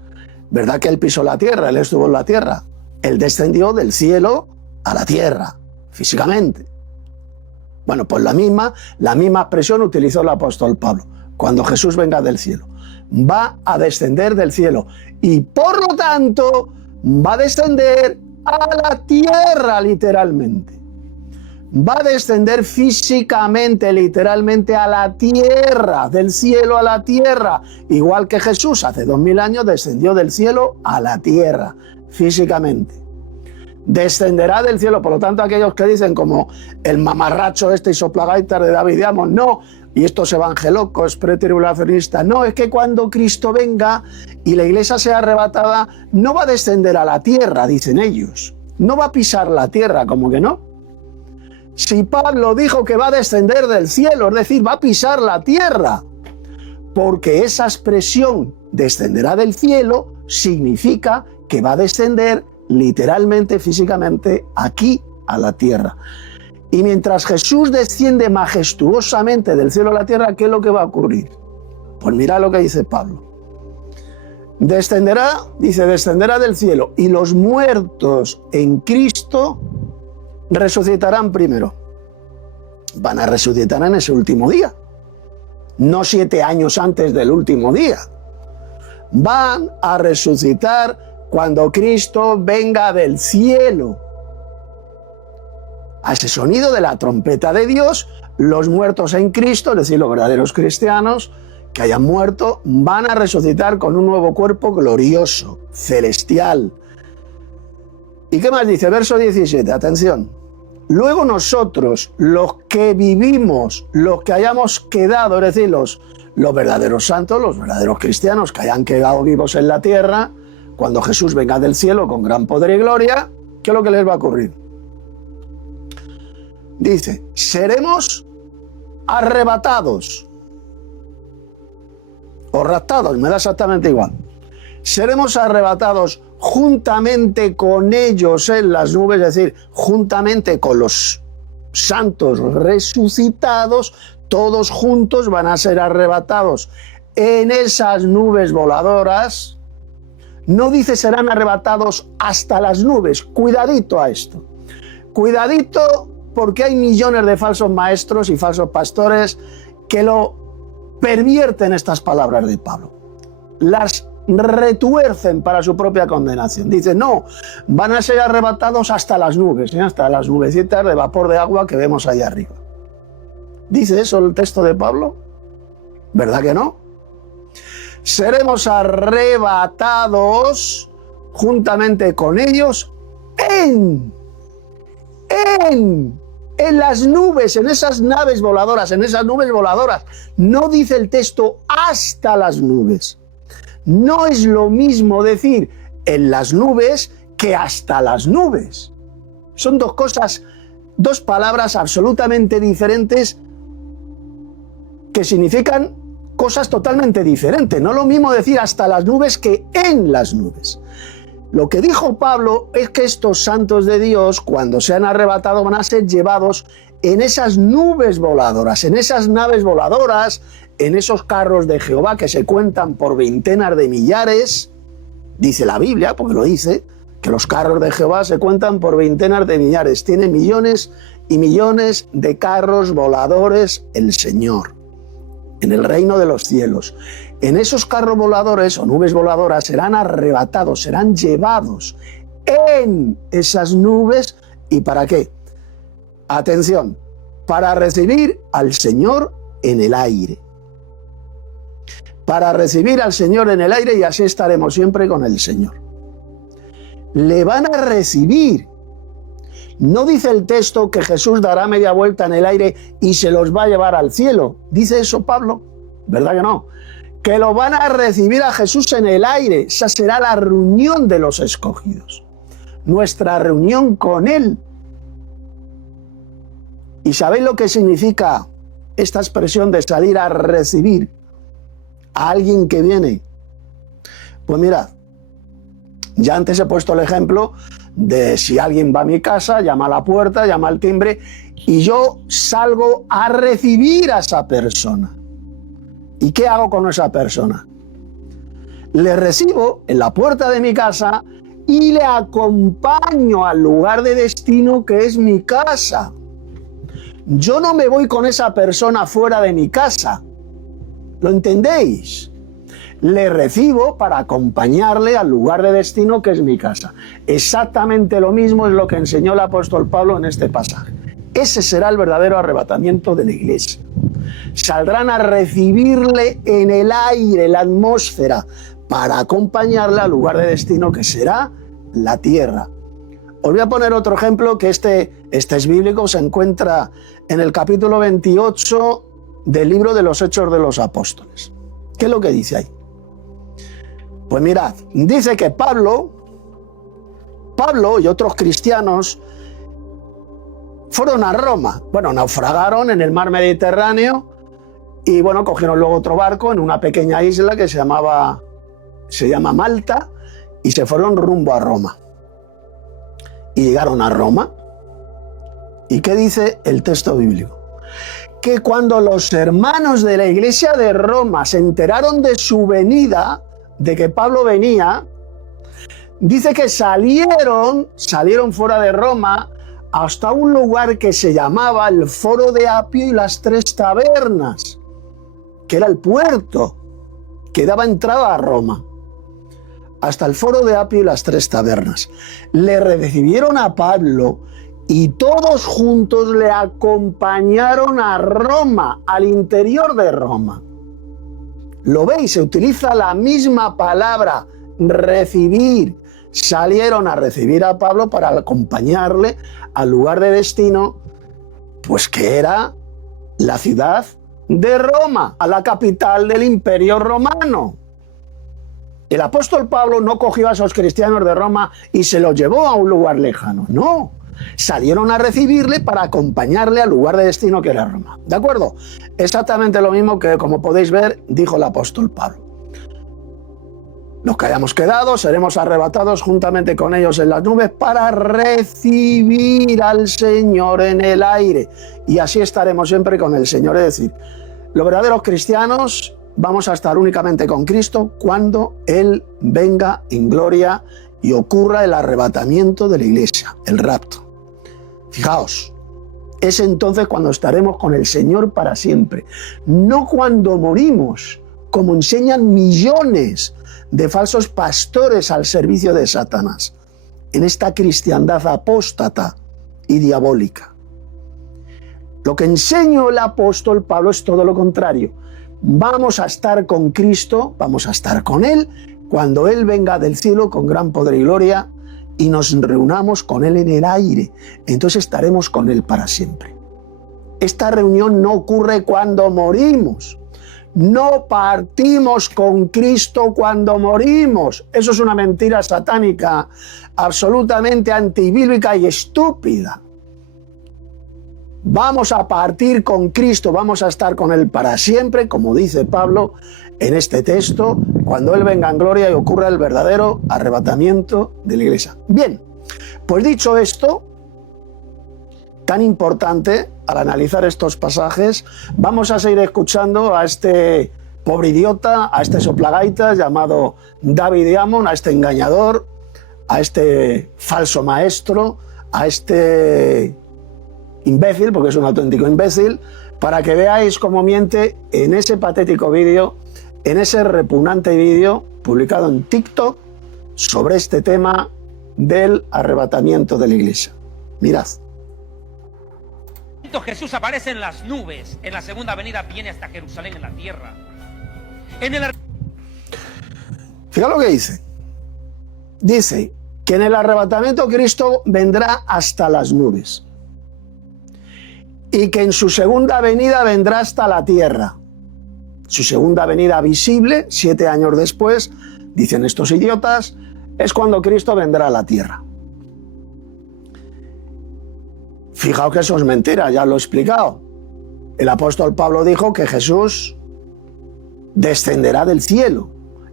¿Verdad que él pisó la tierra? Él estuvo en la tierra. Él descendió del cielo a la tierra, físicamente. Bueno, pues la misma expresión utilizó el apóstol Pablo. Cuando Jesús venga del cielo, va a descender del cielo y por lo tanto va a descender a la tierra literalmente. va a descender físicamente, literalmente a la tierra, del cielo a la tierra, igual que Jesús hace 2000 años descendió del cielo a la tierra, físicamente. Descenderá del cielo, por lo tanto aquellos que dicen como el mamarracho este y soplagaitas de David, digamos, no, y estos evangelocos pretribulacionistas, no, es que cuando Cristo venga y la iglesia sea arrebatada, no va a descender a la tierra, dicen ellos, no va a pisar la tierra, como que no. Si Pablo dijo que va a descender del cielo, es decir, va a pisar la tierra, porque esa expresión descenderá del cielo significa que va a descender literalmente, físicamente, aquí a la tierra. Y mientras Jesús desciende majestuosamente del cielo a la tierra, ¿qué es lo que va a ocurrir? Pues mira lo que dice Pablo. Descenderá, dice, descenderá del cielo, y los muertos en Cristo resucitarán primero. Van a resucitar en ese último día, no 7 años antes del último día. Van a resucitar cuando Cristo venga del cielo. A ese sonido de la trompeta de Dios, los muertos en Cristo, es decir, los verdaderos cristianos que hayan muerto, van a resucitar con un nuevo cuerpo glorioso, celestial. ¿Y qué más dice? Verso 17, atención. Luego nosotros, los que vivimos, los que hayamos quedado, es decir, los verdaderos santos, los verdaderos cristianos que hayan quedado vivos en la tierra, cuando Jesús venga del cielo con gran poder y gloria, ¿qué es lo que les va a ocurrir? Dice, seremos arrebatados o raptados, me da exactamente igual. Seremos arrebatados juntamente con ellos en las nubes, es decir, juntamente con los santos resucitados, todos juntos van a ser arrebatados en esas nubes voladoras. No dice serán arrebatados hasta las nubes. Cuidadito a esto. Cuidadito porque hay millones de falsos maestros y falsos pastores que lo pervierten estas palabras de Pablo. Las retuercen para su propia condenación. Dicen, no, van a ser arrebatados hasta las nubes, hasta las nubecitas de vapor de agua que vemos ahí arriba. ¿Dice eso el texto de Pablo? ¿Verdad que no? Seremos arrebatados juntamente con ellos en las nubes, en esas naves voladoras, No dice el texto hasta las nubes. No es lo mismo decir en las nubes que hasta las nubes. Son dos cosas, dos palabras absolutamente diferentes que significan cosas totalmente diferentes. No es lo mismo decir hasta las nubes que en las nubes. Lo que dijo Pablo es que estos santos de Dios, cuando sean arrebatados, van a ser llevados en esas nubes voladoras, en esas naves voladoras, en esos carros de Jehová que se cuentan por veintenas de millares. Dice la Biblia, porque lo dice, que los carros de Jehová se cuentan por veintenas de millares. Tiene millones y millones de carros voladores el Señor en el reino de los cielos. En esos carros voladores o nubes voladoras serán arrebatados, serán llevados en esas nubes. ¿Y para qué? Atención, para recibir al Señor en el aire. Para recibir al Señor en el aire, y así estaremos siempre con el Señor. Le van a recibir. No dice el texto que Jesús dará media vuelta en el aire y se los va a llevar al cielo. ¿Dice eso Pablo? ¿Verdad que no? Que lo van a recibir a Jesús en el aire. Esa será la reunión de los escogidos. Nuestra reunión con Él. ¿Y sabéis lo que significa esta expresión de salir a recibir a alguien que viene? Pues mirad, ya antes he puesto el ejemplo de si alguien va a mi casa, llama a la puerta, llama al timbre y yo salgo a recibir a esa persona. ¿Y qué hago con esa persona? Le recibo en la puerta de mi casa y le acompaño al lugar de destino que es mi casa. Yo no me voy con esa persona fuera de mi casa. ¿Lo entendéis? Le recibo para acompañarle al lugar de destino que es mi casa. Exactamente lo mismo es lo que enseñó el apóstol Pablo en este pasaje. Ese será el verdadero arrebatamiento de la iglesia. Saldrán a recibirle en el aire, en la atmósfera, para acompañarle al lugar de destino que será la tierra. Os voy a poner otro ejemplo que este es bíblico, se encuentra en el capítulo 28 del libro de los Hechos de los Apóstoles. ¿Qué es lo que dice ahí? Pues mirad, dice que Pablo y otros cristianos fueron a Roma. Bueno, naufragaron en el mar Mediterráneo y bueno, cogieron luego otro barco en una pequeña isla que se llama Malta y se fueron rumbo a Roma. Y llegaron a Roma. ¿Y qué dice el texto bíblico? Que cuando los hermanos de la iglesia de Roma se enteraron de su venida, de que Pablo venía, dice que salieron fuera de Roma hasta un lugar que se llamaba el Foro de Apio y las Tres Tabernas, que era el puerto que daba entrada a Roma. Hasta el Foro de Apio y las Tres Tabernas. Le recibieron a Pablo y todos juntos le acompañaron a Roma, al interior de Roma. ¿Lo veis? Se utiliza la misma palabra, recibir. Salieron a recibir a Pablo para acompañarle al lugar de destino, pues que era la ciudad de Roma, a la capital del Imperio Romano. El apóstol Pablo no cogió a esos cristianos de Roma y se los llevó a un lugar lejano, no. Salieron a recibirle para acompañarle al lugar de destino que era Roma. ¿De acuerdo? Exactamente lo mismo que, como podéis ver, dijo el apóstol Pablo. Los que hayamos quedado seremos arrebatados juntamente con ellos en las nubes para recibir al Señor en el aire. Y así estaremos siempre con el Señor. Es decir, los verdaderos cristianos vamos a estar únicamente con Cristo cuando Él venga en gloria y ocurra el arrebatamiento de la iglesia, el rapto. Fijaos, es entonces cuando estaremos con el Señor para siempre, no cuando morimos, como enseñan millones de falsos pastores al servicio de Satanás, en esta cristiandad apóstata y diabólica. Lo que enseñó el apóstol Pablo es todo lo contrario. Vamos a estar con Cristo, vamos a estar con Él, cuando Él venga del cielo con gran poder y gloria y nos reunamos con Él en el aire. Entonces estaremos con Él para siempre. Esta reunión no ocurre cuando morimos. No partimos con Cristo cuando morimos. Eso es una mentira satánica, absolutamente antibíblica y estúpida. Vamos a partir con Cristo, vamos a estar con Él para siempre, como dice Pablo en este texto, cuando Él venga en gloria y ocurra el verdadero arrebatamiento de la iglesia. Bien, pues dicho esto, tan importante al analizar estos pasajes, vamos a seguir escuchando a este pobre idiota, a este soplagaitas llamado David Diamond, a este engañador, a este falso maestro, a este imbécil, porque es un auténtico imbécil, para que veáis cómo miente en ese patético vídeo, en ese repugnante vídeo publicado en TikTok sobre este tema del arrebatamiento de la iglesia. Mirad. Jesús aparece en las nubes, en la segunda venida viene hasta Jerusalén en la tierra. Fijaos lo que dice. Dice que en el arrebatamiento Cristo vendrá hasta las nubes y que en su segunda venida vendrá hasta la tierra. Su segunda venida visible, 7 años después, dicen estos idiotas, es cuando Cristo vendrá a la tierra. Fijaos que eso es mentira, ya lo he explicado. El apóstol Pablo dijo que Jesús descenderá del cielo.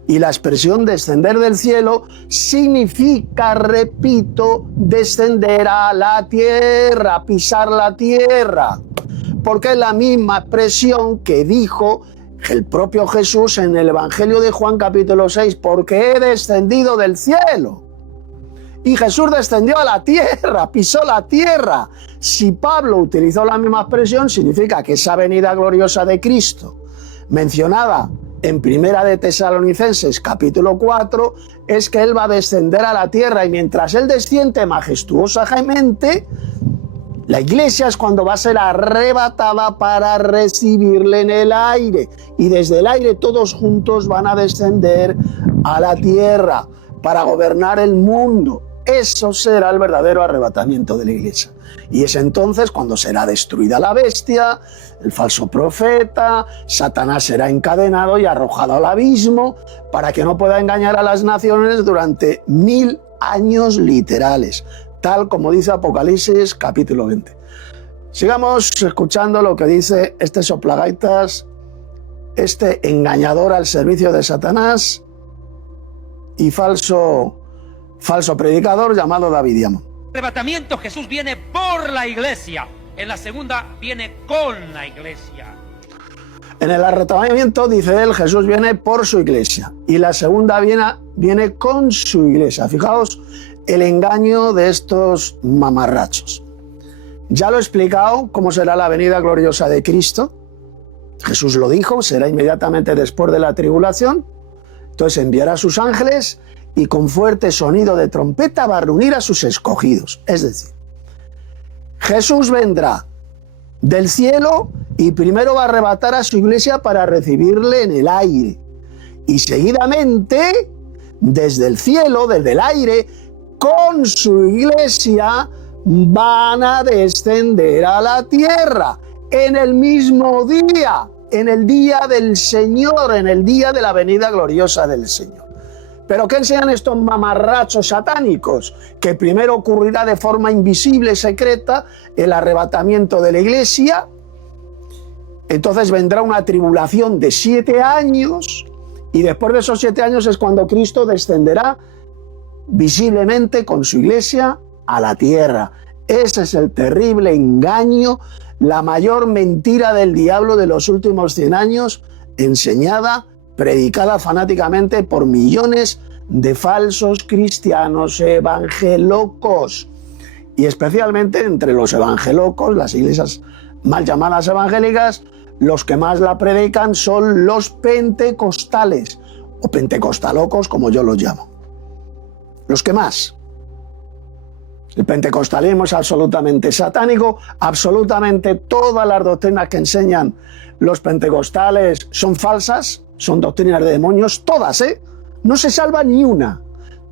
Y la expresión descender del cielo significa, repito, descender a la tierra, pisar la tierra. Porque es la misma expresión que dijo el propio Jesús en el Evangelio de Juan capítulo 6, porque he descendido del cielo. Y Jesús descendió a la tierra, pisó la tierra. Si Pablo utilizó la misma expresión, significa que esa venida gloriosa de Cristo, mencionada en Primera de Tesalonicenses capítulo 4, es que Él va a descender a la tierra y mientras Él desciende majestuosamente, La iglesia es cuando va a ser arrebatada para recibirle en el aire. Y desde el aire todos juntos van a descender a la tierra para gobernar el mundo. Eso será el verdadero arrebatamiento de la iglesia. Y es entonces cuando será destruida la bestia, el falso profeta, Satanás será encadenado y arrojado al abismo para que no pueda engañar a las naciones durante 1000 años literales, tal como dice Apocalipsis capítulo 20. Sigamos escuchando lo que dice este soplagaitas, este engañador al servicio de Satanás y falso predicador llamado David Diamond. Arrebatamiento, Jesús viene por la iglesia. En la segunda viene con la iglesia. En el arrebatamiento, dice él, Jesús viene por su iglesia. Y la segunda viene con su iglesia. Fijaos el engaño de estos mamarrachos. Ya lo he explicado cómo será la venida gloriosa de Cristo. Jesús lo dijo, será inmediatamente después de la tribulación. Entonces enviará a sus ángeles y con fuerte sonido de trompeta va a reunir a sus escogidos. Es decir, Jesús vendrá del cielo y primero va a arrebatar a su iglesia para recibirle en el aire. Y seguidamente, desde el cielo, desde el aire, con su iglesia van a descender a la tierra en el mismo día, en el día del Señor, en el día de la venida gloriosa del Señor. ¿Pero qué enseñan estos mamarrachos satánicos? Que primero ocurrirá de forma invisible, secreta, el arrebatamiento de la iglesia. Entonces vendrá una tribulación de 7 años y después de esos 7 años es cuando Cristo descenderá visiblemente con su iglesia a la tierra. Ese es el terrible engaño, la mayor mentira del diablo de los últimos 100 años, enseñada, predicada fanáticamente por millones de falsos cristianos evangelocos. Y especialmente entre los evangelocos, las iglesias mal llamadas evangélicas, los que más la predican son los pentecostales, o pentecostalocos como yo los llamo. Los que más. El pentecostalismo es absolutamente satánico, absolutamente todas las doctrinas que enseñan los pentecostales son falsas, son doctrinas de demonios, todas, no se salva ni una.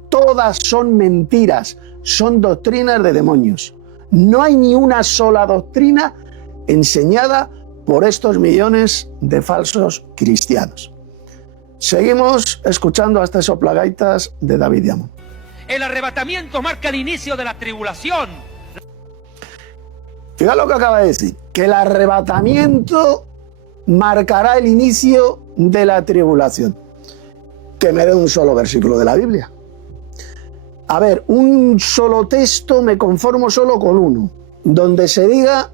Todas son mentiras, son doctrinas de demonios. No hay ni una sola doctrina enseñada por estos millones de falsos cristianos. Seguimos escuchando a este soplagaitas de David Diamond. El arrebatamiento marca el inicio de la tribulación. Fíjate lo que acaba de decir, que el arrebatamiento marcará el inicio de la tribulación. Que me dé un solo versículo de la Biblia. A ver, un solo texto, me conformo solo con uno, donde se diga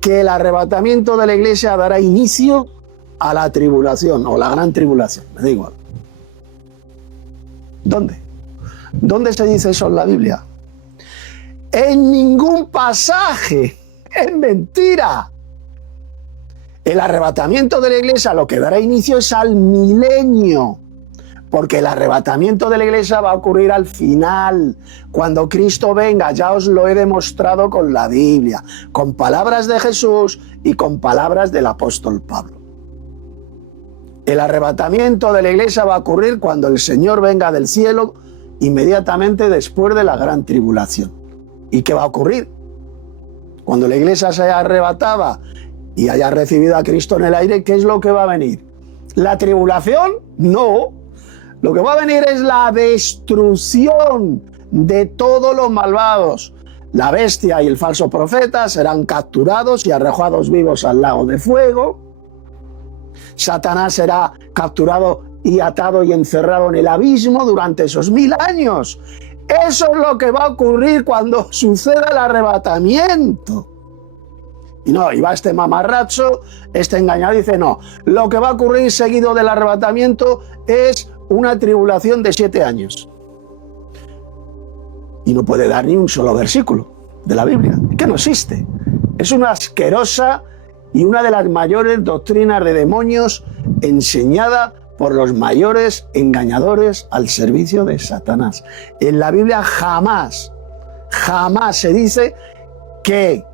que el arrebatamiento de la iglesia dará inicio a la tribulación o la gran tribulación, me da igual. ¿Dónde? ¿Dónde se dice eso en la Biblia? En ningún pasaje. Es mentira. El arrebatamiento de la iglesia lo que dará inicio es al milenio. Porque el arrebatamiento de la iglesia va a ocurrir al final, cuando Cristo venga. Ya os lo he demostrado con la Biblia, con palabras de Jesús y con palabras del apóstol Pablo. El arrebatamiento de la iglesia va a ocurrir cuando el Señor venga del cielo, inmediatamente después de la gran tribulación. ¿Y qué va a ocurrir? Cuando la iglesia sea arrebatada y haya recibido a Cristo en el aire, ¿qué es lo que va a venir? ¿La tribulación? No. Lo que va a venir es la destrucción de todos los malvados. La bestia y el falso profeta serán capturados y arrojados vivos al lago de fuego. Satanás será capturado y atado y encerrado en el abismo durante esos 1000 años. Eso es lo que va a ocurrir cuando suceda el arrebatamiento. Y no, y va este mamarracho, este engañado, dice no, lo que va a ocurrir seguido del arrebatamiento es una tribulación de 7 años. Y no puede dar ni un solo versículo de la Biblia, que no existe. Es una asquerosa y una de las mayores doctrinas de demonios enseñada por los mayores engañadores al servicio de Satanás. En la Biblia jamás se dice que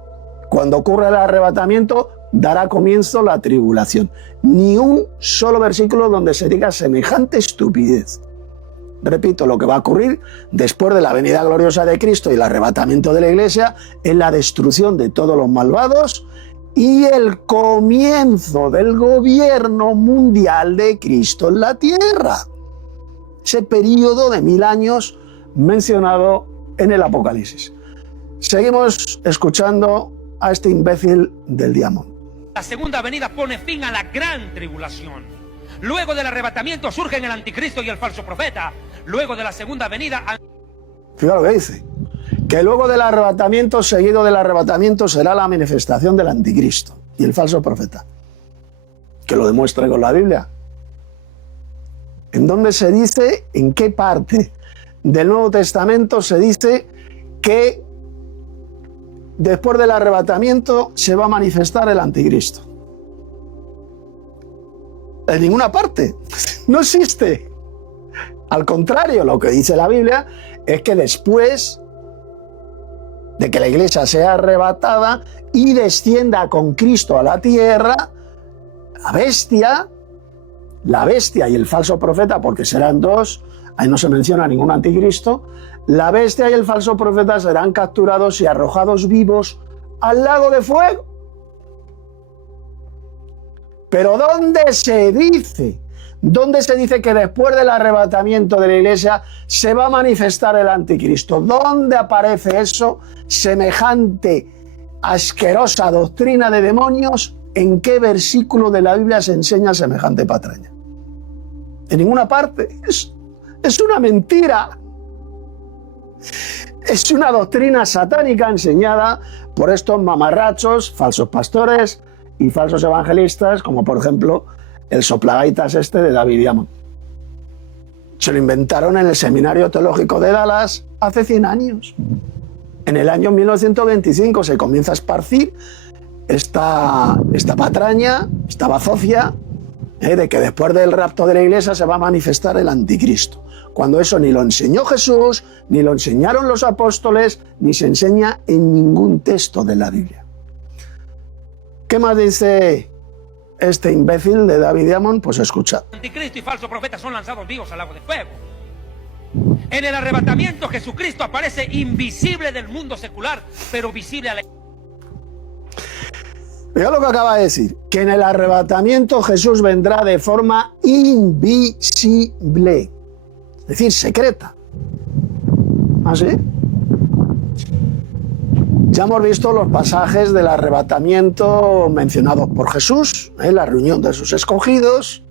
cuando ocurra el arrebatamiento, dará comienzo la tribulación. Ni un solo versículo donde se diga semejante estupidez. Repito, lo que va a ocurrir después de la venida gloriosa de Cristo y el arrebatamiento de la Iglesia es la destrucción de todos los malvados y el comienzo del gobierno mundial de Cristo en la tierra. Ese periodo de 1000 años mencionado en el Apocalipsis. Seguimos escuchando a este imbécil del Diamond. La segunda venida pone fin a la gran tribulación. Luego del arrebatamiento surgen el anticristo y el falso profeta. Luego de la segunda venida... Fíjate lo que dice. Que luego del arrebatamiento, seguido del arrebatamiento, será la manifestación del anticristo y el falso profeta. Que lo demuestre con la Biblia. ¿En dónde se dice, en qué parte del Nuevo Testamento se dice que después del arrebatamiento se va a manifestar el anticristo? En ninguna parte. No existe. Al contrario, lo que dice la Biblia es que después de que la iglesia sea arrebatada y descienda con Cristo a la tierra, la bestia y el falso profeta, porque serán dos, ahí no se menciona ningún anticristo, la bestia y el falso profeta serán capturados y arrojados vivos al lago de fuego. Pero ¿dónde se dice que después del arrebatamiento de la iglesia se va a manifestar el anticristo? ¿Dónde aparece eso? Semejante asquerosa doctrina de demonios. ¿En qué versículo de la Biblia se enseña semejante patraña? En ninguna parte. Es una mentira. Es una doctrina satánica enseñada por estos mamarrachos, falsos pastores y falsos evangelistas, como por ejemplo el soplagaitas este de David Diamond. Se lo inventaron en el Seminario Teológico de Dallas hace 100 años. En el año 1925 se comienza a esparcir esta patraña, esta bazofia, de que después del rapto de la iglesia se va a manifestar el anticristo. Cuando eso ni lo enseñó Jesús, ni lo enseñaron los apóstoles, ni se enseña en ningún texto de la Biblia. ¿Qué más dice este imbécil de David Diamond? Pues escucha. Anticristo y falso profeta son lanzados vivos al lago de fuego. En el arrebatamiento Jesucristo aparece invisible del mundo secular, pero visible a la... Mira lo que acaba de decir, que en el arrebatamiento Jesús vendrá de forma invisible, es decir, secreta. ¿Ah, sí? Ya hemos visto los pasajes del arrebatamiento mencionados por Jesús, la reunión de sus escogidos,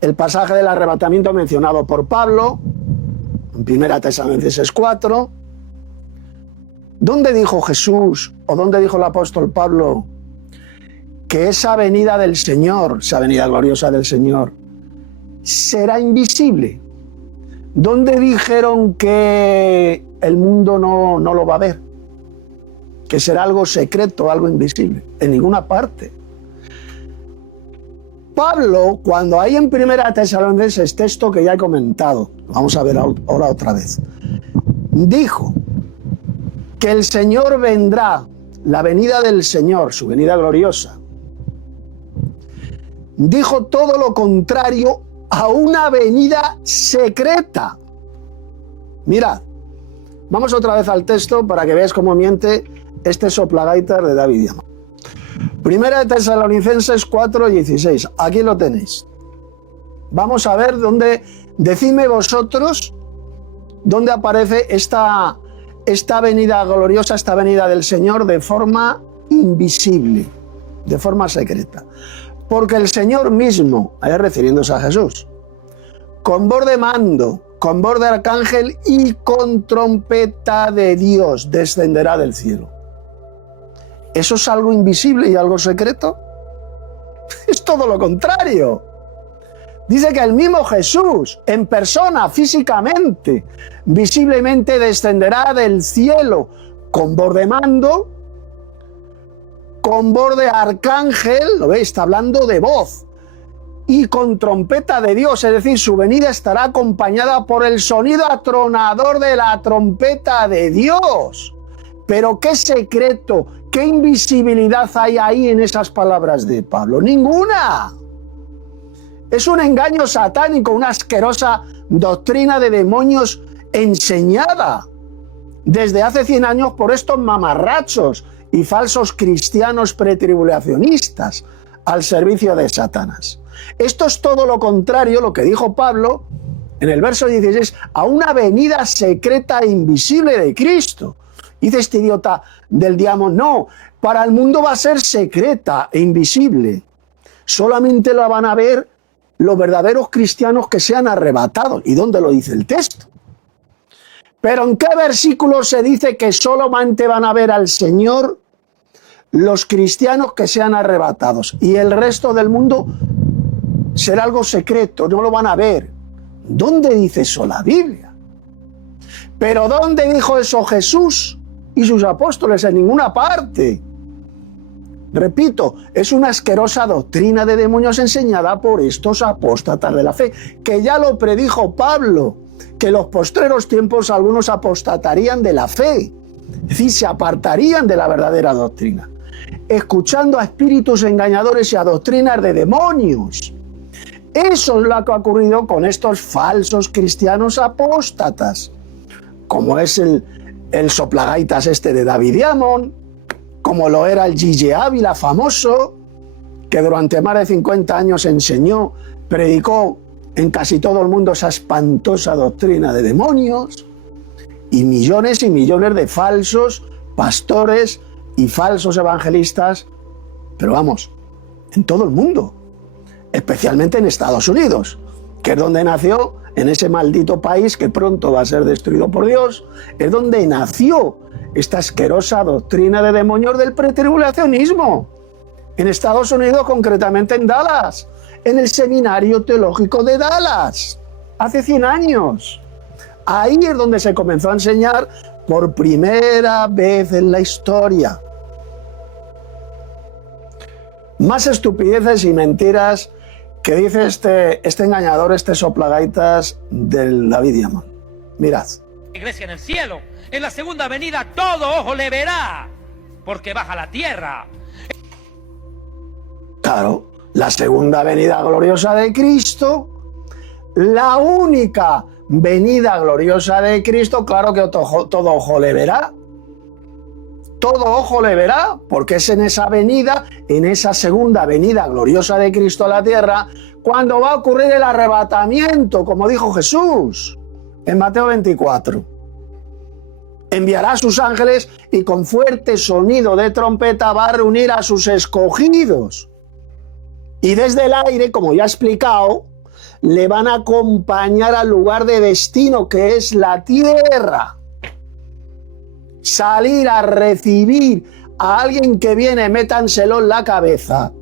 el pasaje del arrebatamiento mencionado por Pablo, en 1 Tesalonicenses 4. ¿Dónde dijo Jesús o dónde dijo el apóstol Pablo que esa venida del Señor, esa venida gloriosa del Señor, será invisible? ¿Dónde dijeron que el mundo no lo va a ver? Que será algo secreto, algo invisible. En ninguna parte. Pablo, cuando hay en 1 Tesalonicenses, texto que ya he comentado, vamos a ver ahora otra vez, dijo que el Señor vendrá, la venida del Señor, su venida gloriosa, dijo todo lo contrario a una venida secreta. Mirad, vamos otra vez al texto para que veáis cómo miente este soplagaitas de David Diamond. 1 Tesalonicenses 4:16, aquí lo tenéis. Vamos a ver dónde, decidme vosotros, dónde aparece esta venida gloriosa, esta venida del Señor de forma invisible, de forma secreta. Porque el Señor mismo, ahí refiriéndose a Jesús, con voz de mando, con voz de arcángel y con trompeta de Dios descenderá del cielo. ¿Eso es algo invisible y algo secreto? Es todo lo contrario. Dice que el mismo Jesús, en persona, físicamente, visiblemente descenderá del cielo con voz de mando, con voz de arcángel, ¿lo veis? Está hablando de voz, y con trompeta de Dios, es decir, su venida estará acompañada por el sonido atronador de la trompeta de Dios. Pero qué secreto, ¿Qué invisibilidad hay ahí en esas palabras de Pablo? ¡Ninguna! Es un engaño satánico, una asquerosa doctrina de demonios enseñada desde hace 100 años por estos mamarrachos y falsos cristianos pretribulacionistas al servicio de Satanás. Esto es todo lo contrario, lo que dijo Pablo en el verso 16, a una venida secreta e invisible de Cristo. Dice este idiota del diablo, no, para el mundo va a ser secreta e invisible. Solamente la van a ver los verdaderos cristianos que sean arrebatados. ¿Y dónde lo dice el texto? ¿Pero en qué versículo se dice que solamente van a ver al Señor los cristianos que sean arrebatados? Y el resto del mundo será algo secreto, no lo van a ver. ¿Dónde dice eso la Biblia? ¿Pero dónde dijo eso Jesús y sus apóstoles? En ninguna parte. Repito, es una asquerosa doctrina de demonios enseñada por estos apóstatas de la fe, que ya lo predijo Pablo, que en los postreros tiempos algunos apostatarían de la fe, es decir, se apartarían de la verdadera doctrina, escuchando a espíritus engañadores y a doctrinas de demonios. Eso es lo que ha ocurrido con estos falsos cristianos apóstatas, como es el soplagaitas este de David Diamond, como lo era el Gigi Ávila famoso, que durante más de 50 años enseñó, predicó en casi todo el mundo esa espantosa doctrina de demonios, y millones de falsos pastores y falsos evangelistas, pero vamos, en todo el mundo, especialmente en Estados Unidos, que es donde nació, en ese maldito país que pronto va a ser destruido por Dios, es donde nació esta asquerosa doctrina de demonios del pretribulacionismo. En Estados Unidos, concretamente en Dallas, en el Seminario Teológico de Dallas, hace 100 años. Ahí es donde se comenzó a enseñar por primera vez en la historia. Más estupideces y mentiras que dice este engañador, este soplagaitas del David Diamond. Mirad. Iglesia en el cielo, en la segunda venida todo ojo le verá, porque baja la tierra. Claro, la segunda venida gloriosa de Cristo, la única venida gloriosa de Cristo, claro que todo ojo le verá. Todo ojo le verá, porque es en esa venida, en esa segunda venida gloriosa de Cristo a la tierra, cuando va a ocurrir el arrebatamiento, como dijo Jesús en Mateo 24. Enviará a sus ángeles y con fuerte sonido de trompeta va a reunir a sus escogidos. Y desde el aire, como ya he explicado, le van a acompañar al lugar de destino, que es la tierra. Salir a recibir a alguien que viene, métanselo en la cabeza,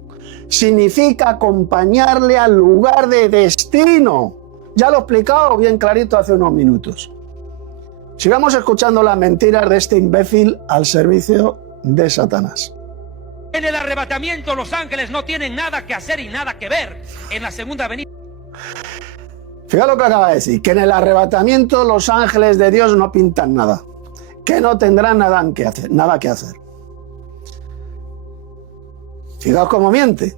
significa acompañarle al lugar de destino. Ya lo he explicado bien clarito hace unos minutos. Sigamos escuchando las mentiras de este imbécil al servicio de Satanás. En el arrebatamiento los ángeles no tienen nada que hacer y nada que ver. En la segunda venida. Fíjate lo que acaba de decir, que en el arrebatamiento los ángeles de Dios no pintan nada, que no tendrán nada que hacer. Fijaos cómo miente.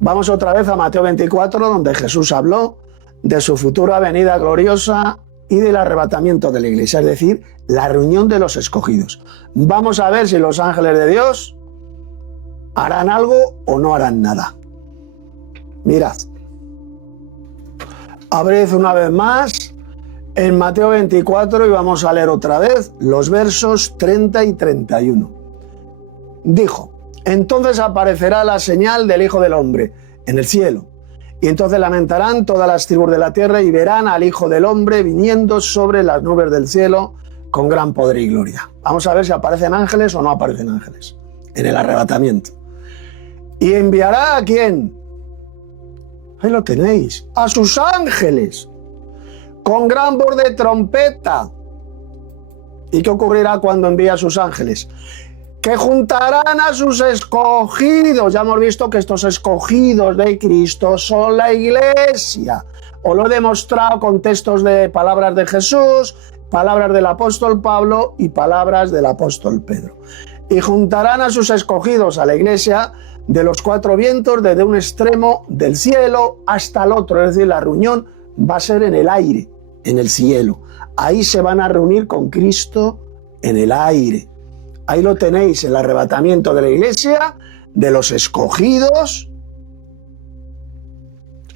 Vamos otra vez a Mateo 24, donde Jesús habló de su futura venida gloriosa y del arrebatamiento de la iglesia, es decir, la reunión de los escogidos. Vamos a ver si los ángeles de Dios harán algo o no harán nada. Mirad. Abrid una vez más en Mateo 24 y vamos a leer otra vez los versos 30 y 31. Dijo: entonces aparecerá la señal del Hijo del Hombre en el cielo, y entonces lamentarán todas las tribus de la tierra y verán al Hijo del Hombre viniendo sobre las nubes del cielo con gran poder y gloria. Vamos a ver si aparecen ángeles o no aparecen ángeles en el arrebatamiento. ¿Y enviará a quién? Ahí lo tenéis, a sus ángeles, con gran voz de trompeta. ¿Y qué ocurrirá cuando envía a sus ángeles? Que juntarán a sus escogidos. Ya hemos visto que estos escogidos de Cristo son la iglesia. Os lo he demostrado con textos de palabras de Jesús, palabras del apóstol Pablo y palabras del apóstol Pedro. y juntarán a sus escogidos a la iglesia de los cuatro vientos, desde un extremo del cielo hasta el otro. Es decir, la reunión va a ser en el aire, en el cielo. Ahí se van a reunir con Cristo en el aire. Ahí lo tenéis, el arrebatamiento de la iglesia, de los escogidos.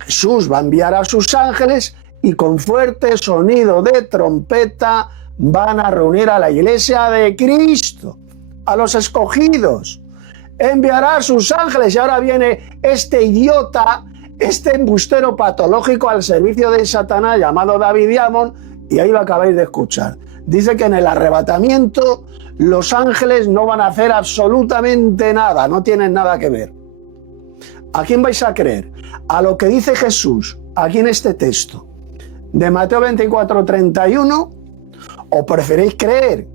Jesús va a enviar a sus ángeles y con fuerte sonido de trompeta van a reunir a la iglesia de Cristo, a los escogidos. Enviará a sus ángeles, y ahora viene este idiota, este embustero patológico al servicio de Satanás llamado David Diamond, y ahí lo acabáis de escuchar. Dice que en el arrebatamiento los ángeles no van a hacer absolutamente nada, no tienen nada que ver. ¿A quién vais a creer? ¿A lo que dice Jesús aquí en este texto de Mateo 24:31? ¿O preferéis creer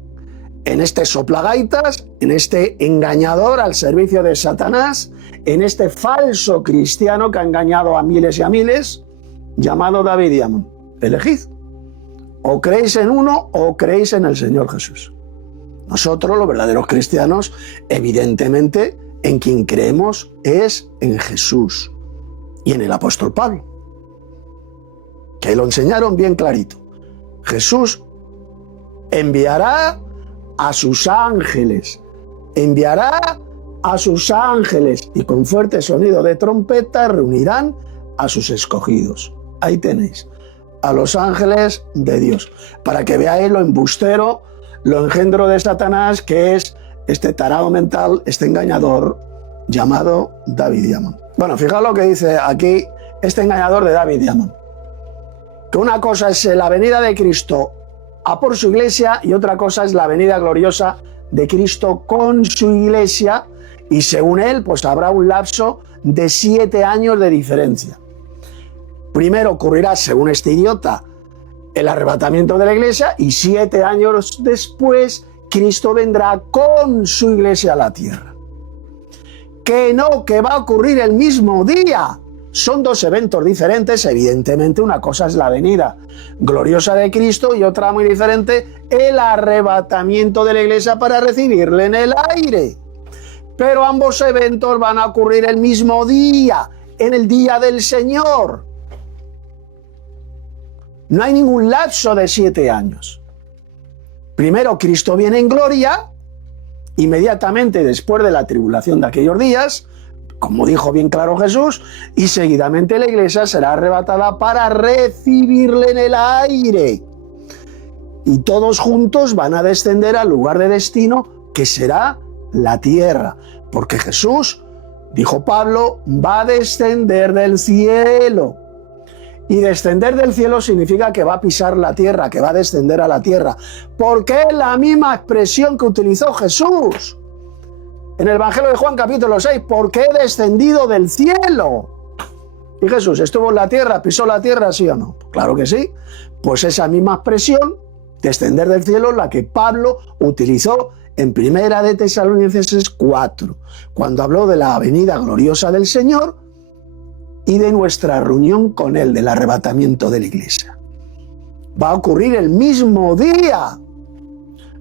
en este soplagaitas, en este engañador al servicio de Satanás, en este falso cristiano que ha engañado a miles y a miles, llamado David Diamond? Elegid. O creéis en uno o creéis en el Señor Jesús. Nosotros, los verdaderos cristianos, evidentemente, en quien creemos es en Jesús y en el apóstol Pablo, que lo enseñaron bien clarito. Jesús enviará a sus ángeles, enviará a sus ángeles y con fuerte sonido de trompeta reunirán a sus escogidos. Ahí tenéis, a los ángeles de Dios, para que veáis lo embustero, lo engendro de Satanás, que es este tarado mental, este engañador llamado David Diamond. Bueno, fijaos lo que dice aquí este engañador de David Diamond, que una cosa es la venida de Cristo a por su iglesia y otra cosa es la venida gloriosa de Cristo con su iglesia, y según él pues habrá un lapso de 7 años de diferencia. Primero ocurrirá, según este idiota, el arrebatamiento de la iglesia, y 7 años después Cristo vendrá con su iglesia a la tierra. Que no, que va a ocurrir el mismo día. Son dos eventos diferentes, evidentemente. Una cosa es la venida gloriosa de Cristo y otra muy diferente, el arrebatamiento de la iglesia para recibirle en el aire. Pero ambos eventos van a ocurrir el mismo día, en el día del Señor. No hay ningún lapso de 7 años. Primero Cristo viene en gloria, inmediatamente después de la tribulación de aquellos días, como dijo bien claro Jesús, y seguidamente la iglesia será arrebatada para recibirle en el aire. Y todos juntos van a descender al lugar de destino, que será la tierra, porque Jesús, dijo Pablo, va a descender del cielo. Y descender del cielo significa que va a pisar la tierra, que va a descender a la tierra, porque es la misma expresión que utilizó Jesús en el Evangelio de Juan capítulo 6, porque he descendido del cielo. Y Jesús estuvo en la tierra, pisó la tierra, ¿sí o no? Claro que sí. Pues esa misma expresión, descender del cielo, la que Pablo utilizó en Primera de Tesalonicenses 4, cuando habló de la venida gloriosa del Señor y de nuestra reunión con Él, del arrebatamiento de la iglesia. Va a ocurrir el mismo día.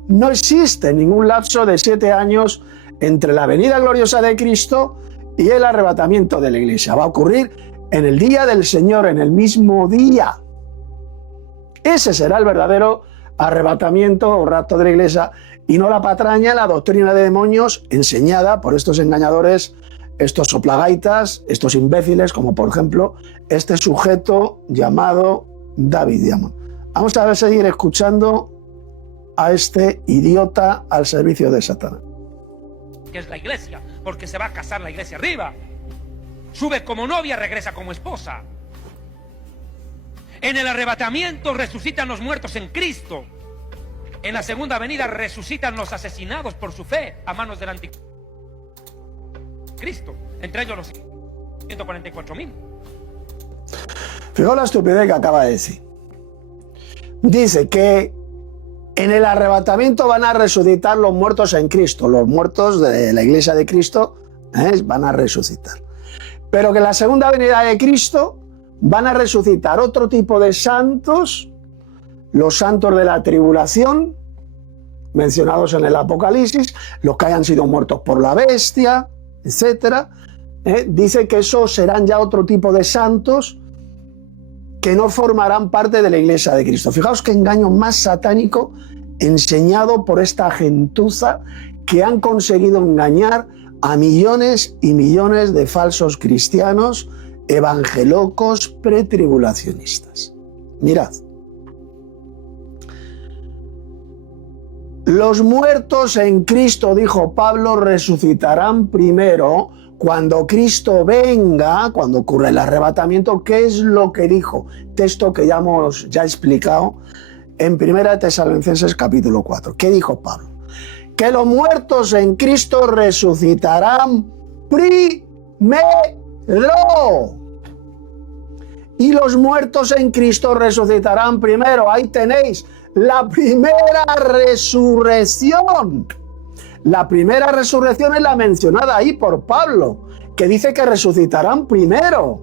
No existe ningún lapso de 7 años entre la venida gloriosa de Cristo y el arrebatamiento de la iglesia. Va a ocurrir en el día del Señor, en el mismo día. Ese será el verdadero arrebatamiento o rapto de la iglesia, y no la patraña, la doctrina de demonios enseñada por estos engañadores, estos soplagaitas, estos imbéciles, como por ejemplo este sujeto llamado David Diamond. Vamos a ver, seguir escuchando a este idiota al servicio de Satanás. Que es la iglesia, porque se va a casar la iglesia arriba. Sube como novia, regresa como esposa. En el arrebatamiento resucitan los muertos en Cristo. En la segunda venida resucitan los asesinados por su fe a manos del anticristo, entre ellos los 144.000. Fijaos la estupidez que acaba de decir. Dice que en el arrebatamiento van a resucitar los muertos en Cristo, los muertos de la iglesia de Cristo, van a resucitar. Pero que en la segunda venida de Cristo van a resucitar otro tipo de santos, los santos de la tribulación, mencionados en el Apocalipsis, los que hayan sido muertos por la bestia, etc. Dice que esos serán ya otro tipo de santos que no formarán parte de la Iglesia de Cristo. Fijaos qué engaño más satánico enseñado por esta gentuza que han conseguido engañar a millones y millones de falsos cristianos, evangelocos, pretribulacionistas. Mirad. Los muertos en Cristo, dijo Pablo, resucitarán primero cuando Cristo venga, cuando ocurre el arrebatamiento. ¿Qué es lo que dijo? Texto que ya hemos explicado en 1 Tesalonicenses capítulo 4. ¿Qué dijo Pablo? Que los muertos en Cristo resucitarán primero. Y los muertos en Cristo resucitarán primero. Ahí tenéis la primera resurrección. La primera resurrección es la mencionada ahí por Pablo, que dice que resucitarán primero.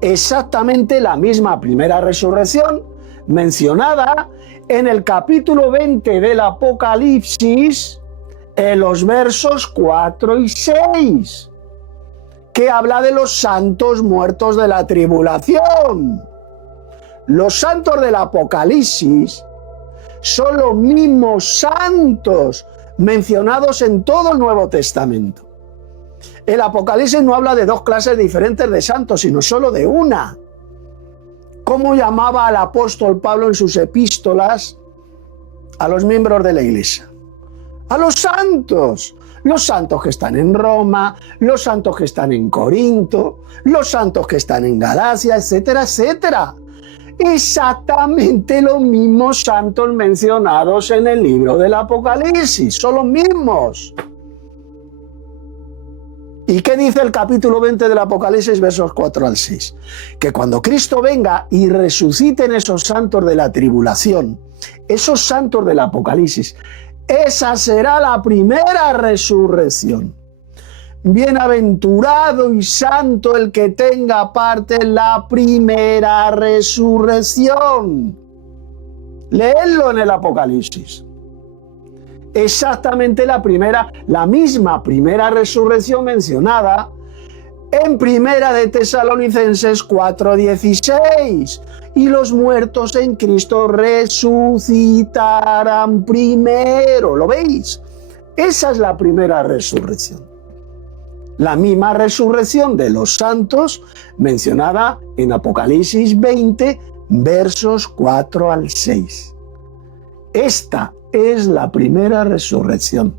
Exactamente la misma primera resurrección mencionada en el capítulo 20 del Apocalipsis, en los versos 4 y 6, que habla de los santos muertos de la tribulación. Los santos del Apocalipsis son los mismos santos mencionados en todo el Nuevo Testamento. El Apocalipsis no habla de dos clases diferentes de santos, sino solo de una. ¿Cómo llamaba al apóstol Pablo en sus epístolas a los miembros de la iglesia? A los santos que están en Roma, los santos que están en Corinto, los santos que están en Galacia, etcétera, etcétera. Exactamente los mismos santos mencionados en el libro del Apocalipsis, son los mismos. ¿Y qué dice el capítulo 20 del Apocalipsis, versos 4 al 6? Que cuando Cristo venga y resuciten esos santos de la tribulación, esos santos del Apocalipsis, esa será la primera resurrección. Bienaventurado y santo el que tenga parte en la primera resurrección. Leedlo en el Apocalipsis. Exactamente la misma primera resurrección mencionada en 1 Tesalonicenses 4:16. Y los muertos en Cristo resucitarán primero. ¿Lo veis? Esa es la primera resurrección. La misma resurrección de los santos mencionada en Apocalipsis 20, versos 4 al 6. Esta es la primera resurrección.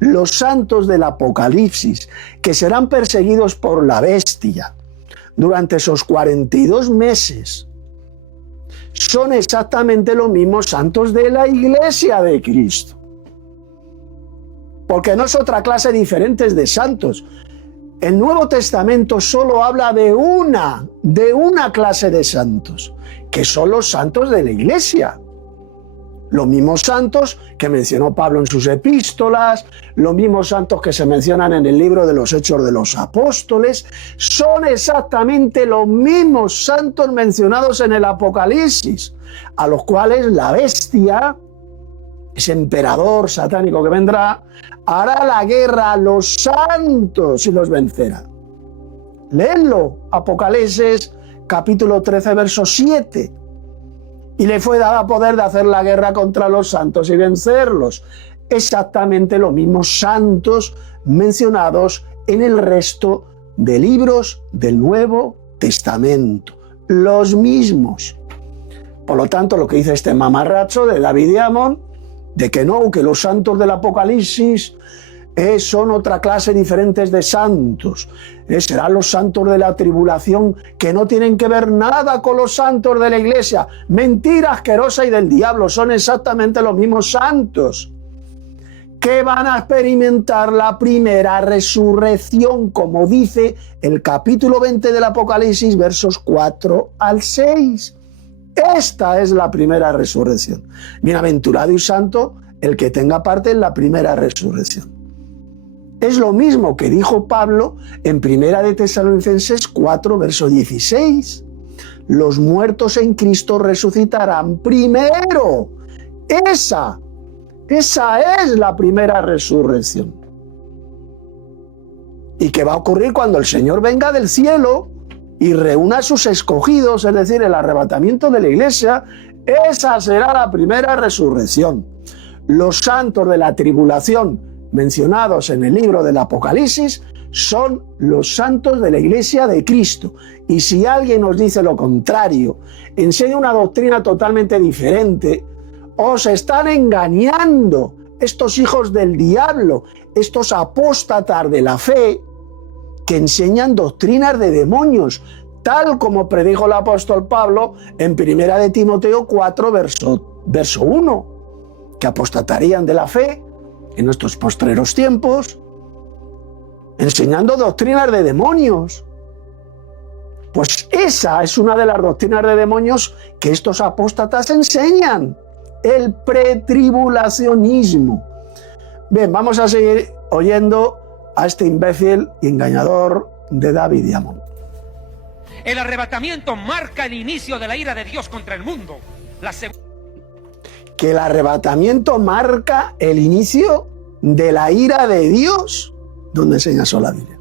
Los santos del Apocalipsis, que serán perseguidos por la bestia durante esos 42 meses, son exactamente los mismos santos de la Iglesia de Cristo. Porque no es otra clase diferente de santos. El Nuevo Testamento solo habla de una clase de santos, que son los santos de la Iglesia. Los mismos santos que mencionó Pablo en sus epístolas, los mismos santos que se mencionan en el libro de los Hechos de los Apóstoles, son exactamente los mismos santos mencionados en el Apocalipsis, a los cuales la bestia, ese emperador satánico que vendrá, hará la guerra a los santos y los vencerá. Leedlo, Apocalipsis capítulo 13, verso 7. Y le fue dado poder de hacer la guerra contra los santos y vencerlos. Exactamente los mismos santos mencionados en el resto de libros del Nuevo Testamento. Los mismos. Por lo tanto, lo que dice este mamarracho de David Diamond, de que no, que los santos del Apocalipsis son otra clase diferente de santos. Serán los santos de la tribulación, que no tienen que ver nada con los santos de la iglesia. Mentira asquerosa y del diablo. Son exactamente los mismos santos que van a experimentar la primera resurrección, como dice el capítulo 20 del Apocalipsis, versos 4 al 6. Esta es la primera resurrección. Bienaventurado y santo el que tenga parte en la primera resurrección. Es lo mismo que dijo Pablo en 1 Tesalonicenses 4, verso 16. Los muertos en Cristo resucitarán primero. Esa Esa es la primera resurrección. ¿Y qué va a ocurrir cuando el Señor venga del cielo y reúna a sus escogidos, es decir, el arrebatamiento de la iglesia? Esa será la primera resurrección. Los santos de la tribulación mencionados en el libro del Apocalipsis son los santos de la iglesia de Cristo. Y si alguien nos dice lo contrario, enseña una doctrina totalmente diferente, os están engañando estos hijos del diablo, estos apóstatas de la fe que enseñan doctrinas de demonios, tal como predijo el apóstol Pablo en 1 de Timoteo 4, verso 1, que apostatarían de la fe en nuestros postreros tiempos, enseñando doctrinas de demonios. Pues esa es una de las doctrinas de demonios que estos apóstatas enseñan, el pretribulacionismo. Bien, vamos a seguir oyendo a este imbécil y engañador de David Diamond. El arrebatamiento marca el inicio de la ira de Dios contra el mundo. Que el arrebatamiento marca el inicio de la ira de Dios. ¿Dónde enseña eso la Biblia?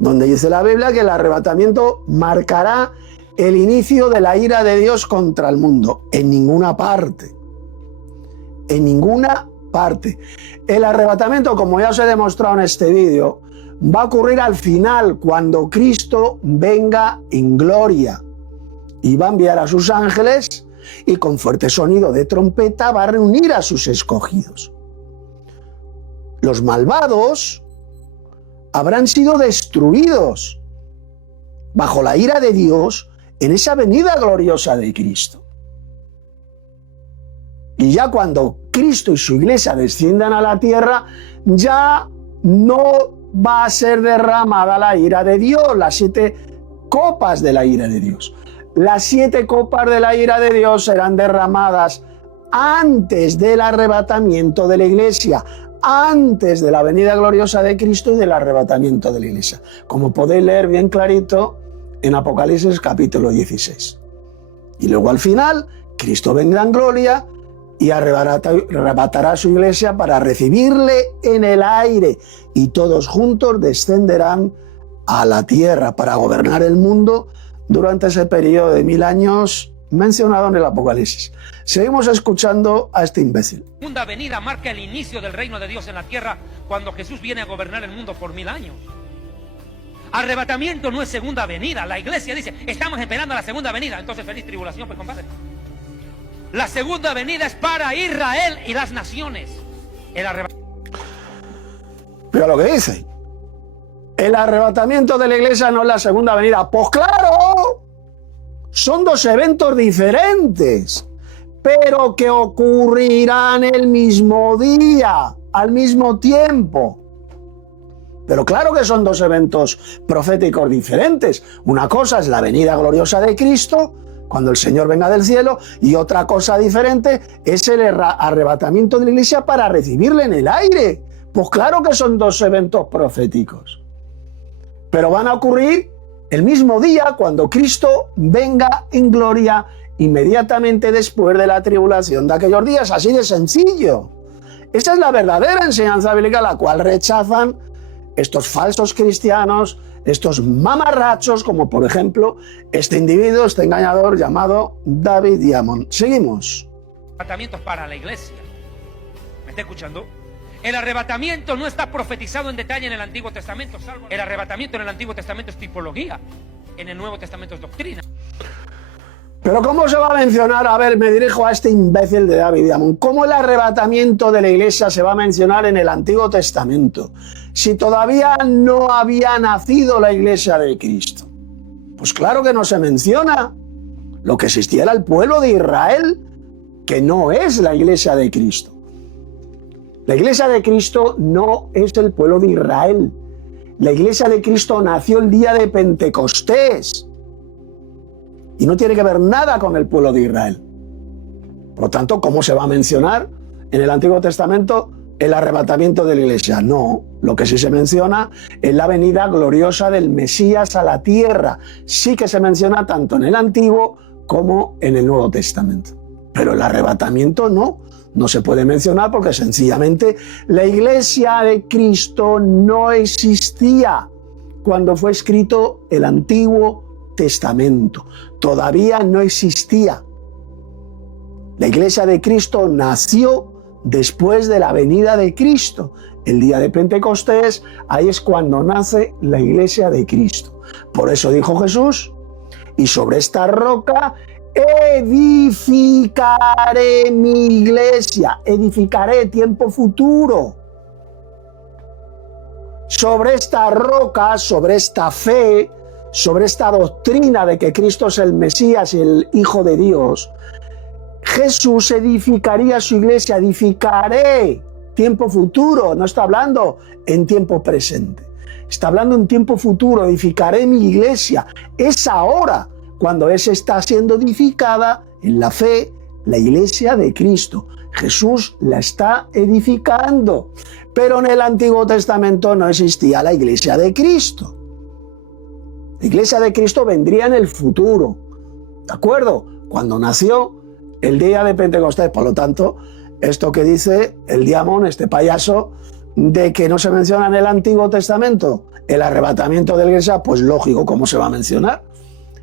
Donde dice la Biblia que el arrebatamiento marcará el inicio de la ira de Dios contra el mundo. En ninguna parte. En ninguna parte. El arrebatamiento, como ya os he demostrado en este vídeo, va a ocurrir al final, cuando Cristo venga en gloria. Y va a enviar a sus ángeles y con fuerte sonido de trompeta va a reunir a sus escogidos. Los malvados habrán sido destruidos bajo la ira de Dios en esa venida gloriosa de Cristo. Y ya cuando Cristo y su iglesia desciendan a la tierra, ya no va a ser derramada la ira de Dios, las 7 copas de la ira de Dios. Las 7 copas de la ira de Dios serán derramadas antes del arrebatamiento de la iglesia, antes de la venida gloriosa de Cristo y del arrebatamiento de la iglesia, como podéis leer bien clarito en Apocalipsis capítulo 16. Y luego al final, Cristo vendrá en gloria y arrebatará a su iglesia para recibirle en el aire, y todos juntos descenderán a la tierra para gobernar el mundo durante ese periodo de 1000 años mencionado en el Apocalipsis. Seguimos escuchando a este imbécil. La segunda venida marca el inicio del reino de Dios en la tierra, cuando Jesús viene a gobernar el mundo por 1000 años. Arrebatamiento no es segunda venida. La iglesia dice, estamos esperando la segunda venida. Entonces, feliz tribulación, pues, compadre. La segunda venida es para Israel y las naciones. Pero lo que dice, el arrebatamiento de la iglesia no es la segunda venida. Pues claro, son 2 eventos diferentes, pero que ocurrirán el mismo día, al mismo tiempo. Pero claro que son 2 eventos proféticos diferentes. Una cosa es la venida gloriosa de Cristo, cuando el Señor venga del cielo, y otra cosa diferente es el arrebatamiento de la iglesia para recibirle en el aire. Pues claro que son 2 eventos proféticos, pero van a ocurrir el mismo día, cuando Cristo venga en gloria, inmediatamente después de la tribulación de aquellos días. Así de sencillo. Esa es la verdadera enseñanza bíblica, la cual rechazan estos falsos cristianos, estos mamarrachos, como por ejemplo este individuo, este engañador llamado David Diamond. Seguimos. Arrebatamiento para la iglesia. ¿Me está escuchando? El arrebatamiento no está profetizado en detalle en el Antiguo Testamento, salvo el arrebatamiento en el Antiguo Testamento es tipología, en el Nuevo Testamento es doctrina. Pero ¿cómo se va a mencionar? A ver, me dirijo a este imbécil de David Diamond. ¿Cómo el arrebatamiento de la iglesia se va a mencionar en el Antiguo Testamento, si todavía no había nacido la iglesia de Cristo? Pues claro que no se menciona. Lo que existía era el pueblo de Israel, que no es la iglesia de Cristo. La iglesia de Cristo no es el pueblo de Israel. La iglesia de Cristo nació el día de Pentecostés y no tiene que ver nada con el pueblo de Israel. Por lo tanto, ¿cómo se va a mencionar en el Antiguo Testamento el arrebatamiento de la iglesia? No, lo que sí se menciona es la venida gloriosa del Mesías a la tierra. Sí que se menciona tanto en el Antiguo como en el Nuevo Testamento. pero el arrebatamiento no se puede mencionar porque sencillamente la iglesia de Cristo no existía cuando fue escrito el Antiguo Testamento. Todavía no existía. La iglesia de Cristo nació después de la venida de Cristo. El día de Pentecostés, ahí es cuando nace la iglesia de Cristo. Por eso dijo Jesús, y sobre esta roca edificaré mi iglesia. Edificaré, tiempo futuro. Sobre esta roca, sobre esta fe, sobre esta doctrina de que Cristo es el Mesías y el Hijo de Dios, Jesús edificaría su iglesia. Edificaré, tiempo futuro, no está hablando en tiempo presente. Está hablando en tiempo futuro, edificaré mi iglesia. Es ahora cuando está siendo edificada en la fe, la iglesia de Cristo. Jesús la está edificando. Pero en el Antiguo Testamento no existía la iglesia de Cristo. La iglesia de Cristo vendría en el futuro. ¿De acuerdo? Cuando nació el día de Pentecostés. Por lo tanto, esto que dice el diamón, este payaso, de que no se menciona en el Antiguo Testamento el arrebatamiento de la iglesia, pues lógico, ¿cómo se va a mencionar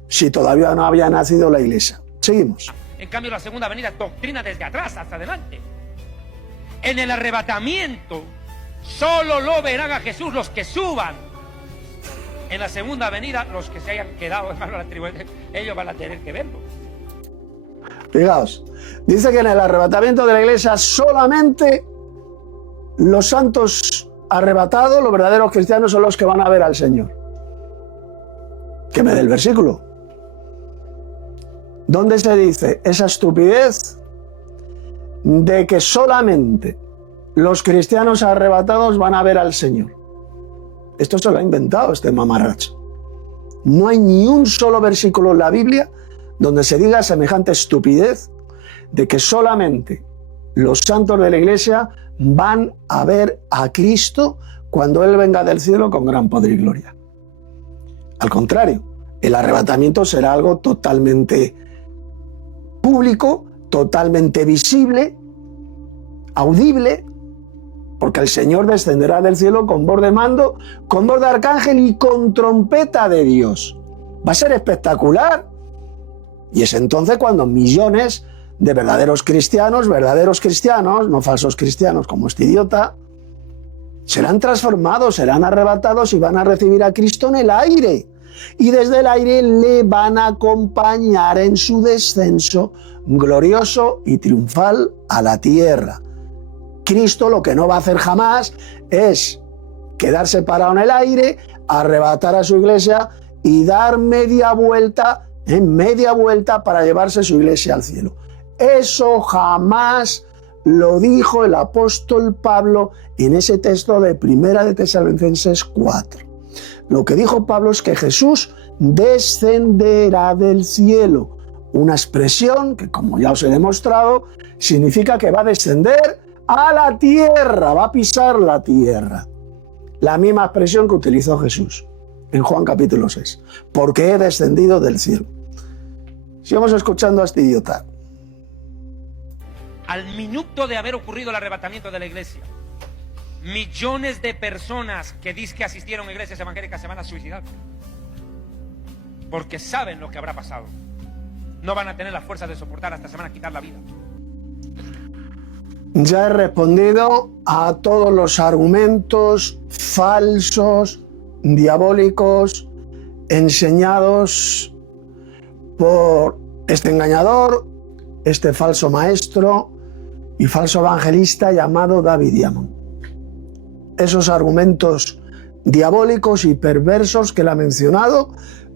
si todavía no había nacido la iglesia? Seguimos. En cambio, la segunda venida doctrina desde atrás hasta adelante. En el arrebatamiento solo lo verán a Jesús los que suban. En la segunda venida, los que se hayan quedado, hermano, la tribu, ellos van a tener que verlo. Fijaos, dice que en el arrebatamiento de la iglesia solamente los santos arrebatados, los verdaderos cristianos, son los que van a ver al Señor. Que me dé el versículo. ¿Dónde se dice esa estupidez de que solamente los cristianos arrebatados van a ver al Señor? Esto se lo ha inventado este mamarracho. No hay ni un solo versículo en la Biblia donde se diga semejante estupidez de que solamente los santos de la iglesia van a ver a Cristo cuando Él venga del cielo con gran poder y gloria. Al contrario, el arrebatamiento será algo totalmente público, totalmente visible, audible, porque el Señor descenderá del cielo con voz de mando, con voz de arcángel y con trompeta de Dios. Va a ser espectacular. Y es entonces cuando millones de verdaderos cristianos, no falsos cristianos como este idiota, serán transformados, serán arrebatados y van a recibir a Cristo en el aire. Y desde el aire le van a acompañar en su descenso glorioso y triunfal a la tierra. Cristo lo que no va a hacer jamás es quedarse parado en el aire, arrebatar a su iglesia y dar media vuelta para llevarse su iglesia al cielo. Eso jamás lo dijo el apóstol Pablo en ese texto de Primera de Tesalonicenses 4. Lo que dijo Pablo es que Jesús descenderá del cielo. Una expresión que, como ya os he demostrado, significa que va a descender a la tierra, va a pisar la tierra. La misma expresión que utilizó Jesús en Juan capítulo 6. Porque he descendido del cielo. Sigamos escuchando a este idiota. Al minuto de haber ocurrido el arrebatamiento de la iglesia, millones de personas que dicen que asistieron a iglesias evangélicas se van a suicidar. Porque saben lo que habrá pasado. No van a tener la fuerza de soportar, hasta se van a quitar la vida. Ya he respondido a todos los argumentos falsos, diabólicos, enseñados por este engañador, este falso maestro y falso evangelista llamado David Diamond. Esos argumentos diabólicos y perversos que él ha mencionado,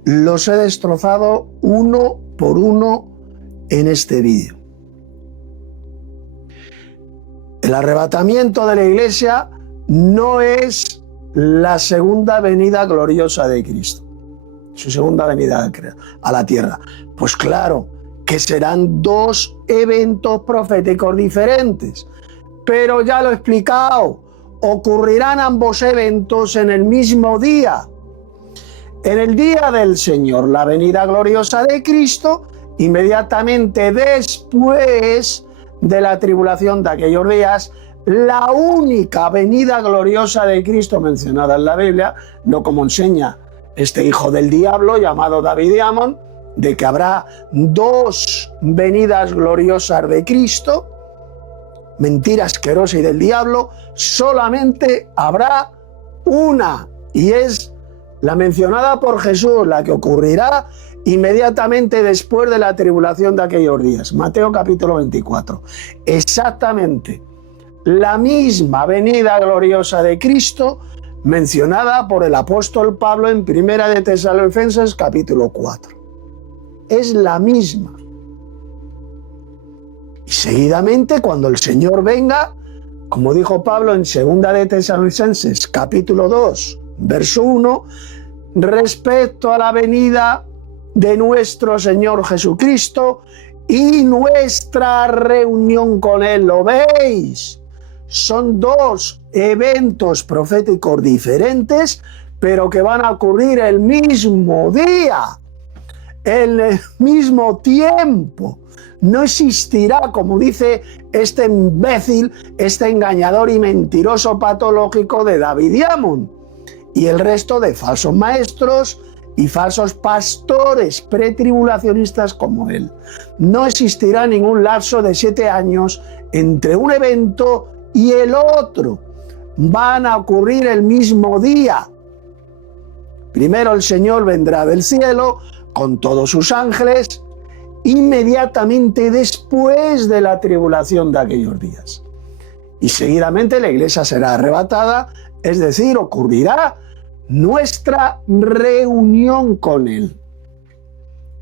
los he destrozado uno por uno en este vídeo. El arrebatamiento de la iglesia no es la segunda venida gloriosa de Cristo, su segunda venida a la tierra. Pues claro que serán dos eventos proféticos diferentes, pero ya lo he explicado, ocurrirán ambos eventos en el mismo día. En el día del Señor, la venida gloriosa de Cristo, inmediatamente después de la tribulación de aquellos días, la única venida gloriosa de Cristo mencionada en la Biblia, no como enseña este hijo del diablo llamado David y Amón, de que habrá dos venidas gloriosas de Cristo, mentira asquerosa y del diablo, solamente habrá una, y es la mencionada por Jesús, la que ocurrirá inmediatamente después de la tribulación de aquellos días. Mateo capítulo 24. Exactamente la misma venida gloriosa de Cristo mencionada por el apóstol Pablo en Primera de Tesalonicenses capítulo 4. Es la misma. Y seguidamente, cuando el Señor venga, como dijo Pablo en Segunda de Tesalonicenses capítulo 2, verso 1, respecto a la venida de nuestro Señor Jesucristo y nuestra reunión con Él. ¿Lo veis? Son dos eventos proféticos diferentes, pero que van a ocurrir el mismo día, en el mismo tiempo. No existirá, como dice este imbécil, este engañador y mentiroso patológico de David y Amón y el resto de falsos maestros y falsos pastores pretribulacionistas como él. No existirá ningún lapso de 7 años entre un evento y el otro. Van a ocurrir el mismo día. Primero el Señor vendrá del cielo con todos sus ángeles, inmediatamente después de la tribulación de aquellos días. Y seguidamente la iglesia será arrebatada, es decir, ocurrirá nuestra reunión con Él.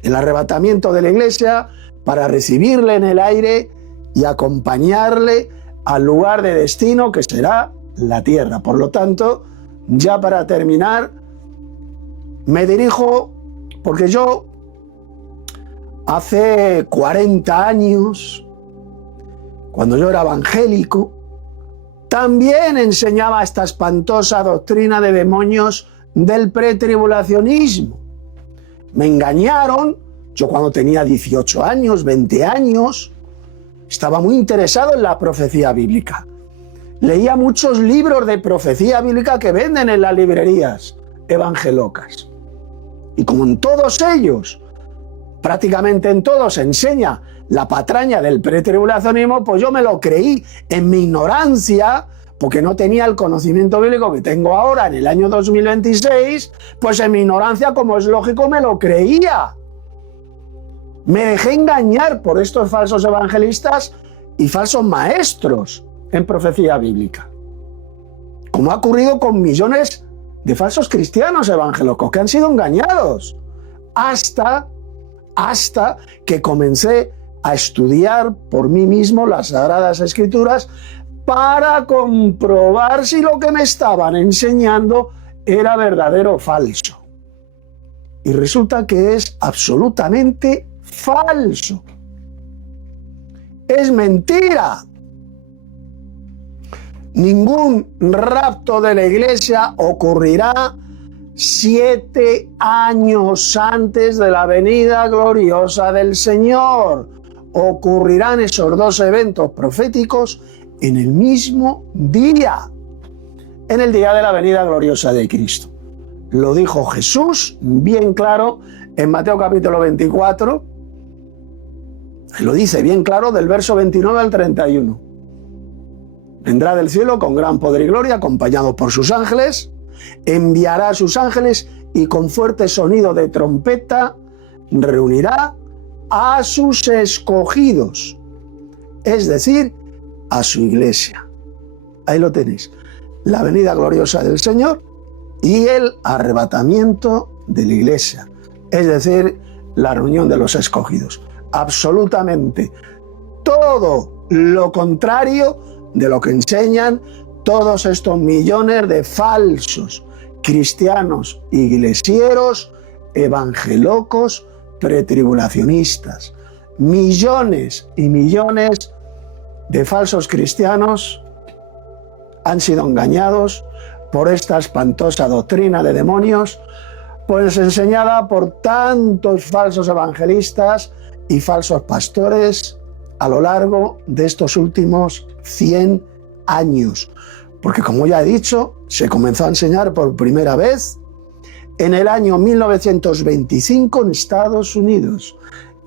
El arrebatamiento de la iglesia para recibirle en el aire y acompañarle al lugar de destino que será la tierra. Por lo tanto, ya para terminar, me dirijo, porque yo hace 40 años, cuando yo era evangélico, también enseñaba esta espantosa doctrina de demonios del pretribulacionismo. Me engañaron, yo cuando tenía 18 años, 20 años, estaba muy interesado en la profecía bíblica. Leía muchos libros de profecía bíblica que venden en las librerías evangelocas. Y como en todos ellos, prácticamente en todos, enseña la patraña del pretribulacionismo, pues yo me lo creí en mi ignorancia, porque no tenía el conocimiento bíblico que tengo ahora en el año 2026, pues en mi ignorancia, como es lógico, me lo creía. Me dejé engañar por estos falsos evangelistas y falsos maestros en profecía bíblica, como ha ocurrido con millones de falsos cristianos evangélicos que han sido engañados, hasta que comencé a estudiar por mí mismo las Sagradas Escrituras para comprobar si lo que me estaban enseñando era verdadero o falso. Y resulta que es absolutamente falso. Es mentira. Ningún rapto de la iglesia ocurrirá 7 años antes de la venida gloriosa del Señor. Ocurrirán esos dos eventos proféticos en el mismo día, en el día de la venida gloriosa de Cristo. Lo dijo Jesús bien claro en Mateo capítulo 24, lo dice bien claro del verso 29 al 31. Vendrá del cielo con gran poder y gloria, acompañado por sus ángeles, enviará a sus ángeles y con fuerte sonido de trompeta reunirá a sus escogidos, es decir, a su iglesia. Ahí lo tenéis, la venida gloriosa del Señor y el arrebatamiento de la iglesia, es decir, la reunión de los escogidos. Absolutamente todo lo contrario de lo que enseñan todos estos millones de falsos cristianos iglesieros, evangelocos, pretribulacionistas. Millones y millones de falsos cristianos han sido engañados por esta espantosa doctrina de demonios, pues enseñada por tantos falsos evangelistas y falsos pastores a lo largo de estos últimos 100 años. Porque, como ya he dicho, se comenzó a enseñar por primera vez en el año 1925 en Estados Unidos,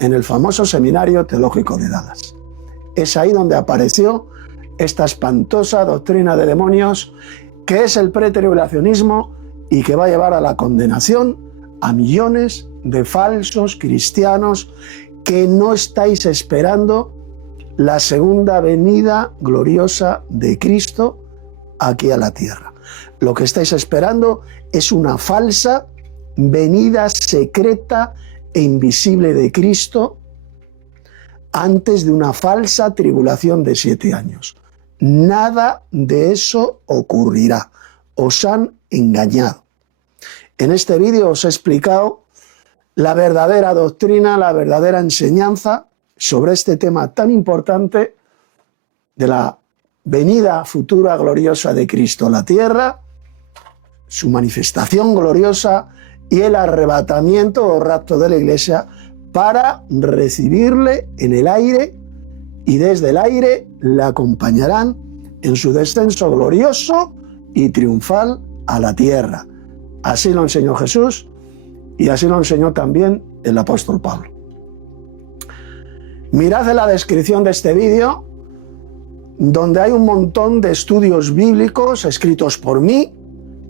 en el famoso Seminario Teológico de Dallas. Es ahí donde apareció esta espantosa doctrina de demonios, que es el pretribulacionismo y que va a llevar a la condenación a millones de falsos cristianos que no estáis esperando la segunda venida gloriosa de Cristo aquí a la tierra. Lo que estáis esperando es una falsa venida secreta e invisible de Cristo antes de una falsa tribulación de 7 años. Nada de eso ocurrirá. Os han engañado. En este vídeo os he explicado la verdadera doctrina, la verdadera enseñanza sobre este tema tan importante de la venida futura gloriosa de Cristo a la tierra, su manifestación gloriosa y el arrebatamiento o rapto de la Iglesia para recibirle en el aire, y desde el aire le acompañarán en su descenso glorioso y triunfal a la tierra. Así lo enseñó Jesús y así lo enseñó también el apóstol Pablo. Mirad en la descripción de este vídeo, donde hay un montón de estudios bíblicos escritos por mí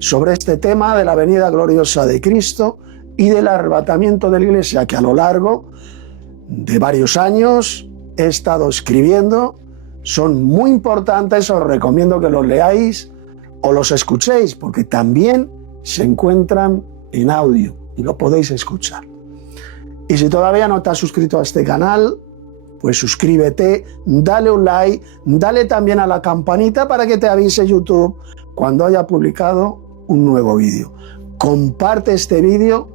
sobre este tema de la venida gloriosa de Cristo y del arrebatamiento de la Iglesia, que a lo largo de varios años he estado escribiendo. Son muy importantes, os recomiendo que los leáis o los escuchéis, porque también se encuentran en audio y lo podéis escuchar. Y si todavía no te has suscrito a este canal, pues suscríbete, dale un like, dale también a la campanita para que te avise YouTube cuando haya publicado un nuevo vídeo. Comparte este vídeo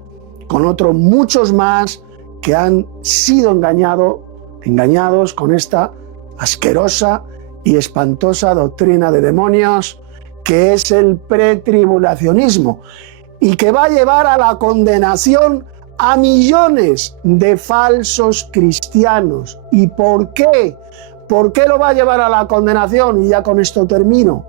con otros muchos más que han sido engañados con esta asquerosa y espantosa doctrina de demonios, que es el pretribulacionismo, y que va a llevar a la condenación a millones de falsos cristianos. ¿Y por qué? ¿Por qué lo va a llevar a la condenación? Y ya con esto termino.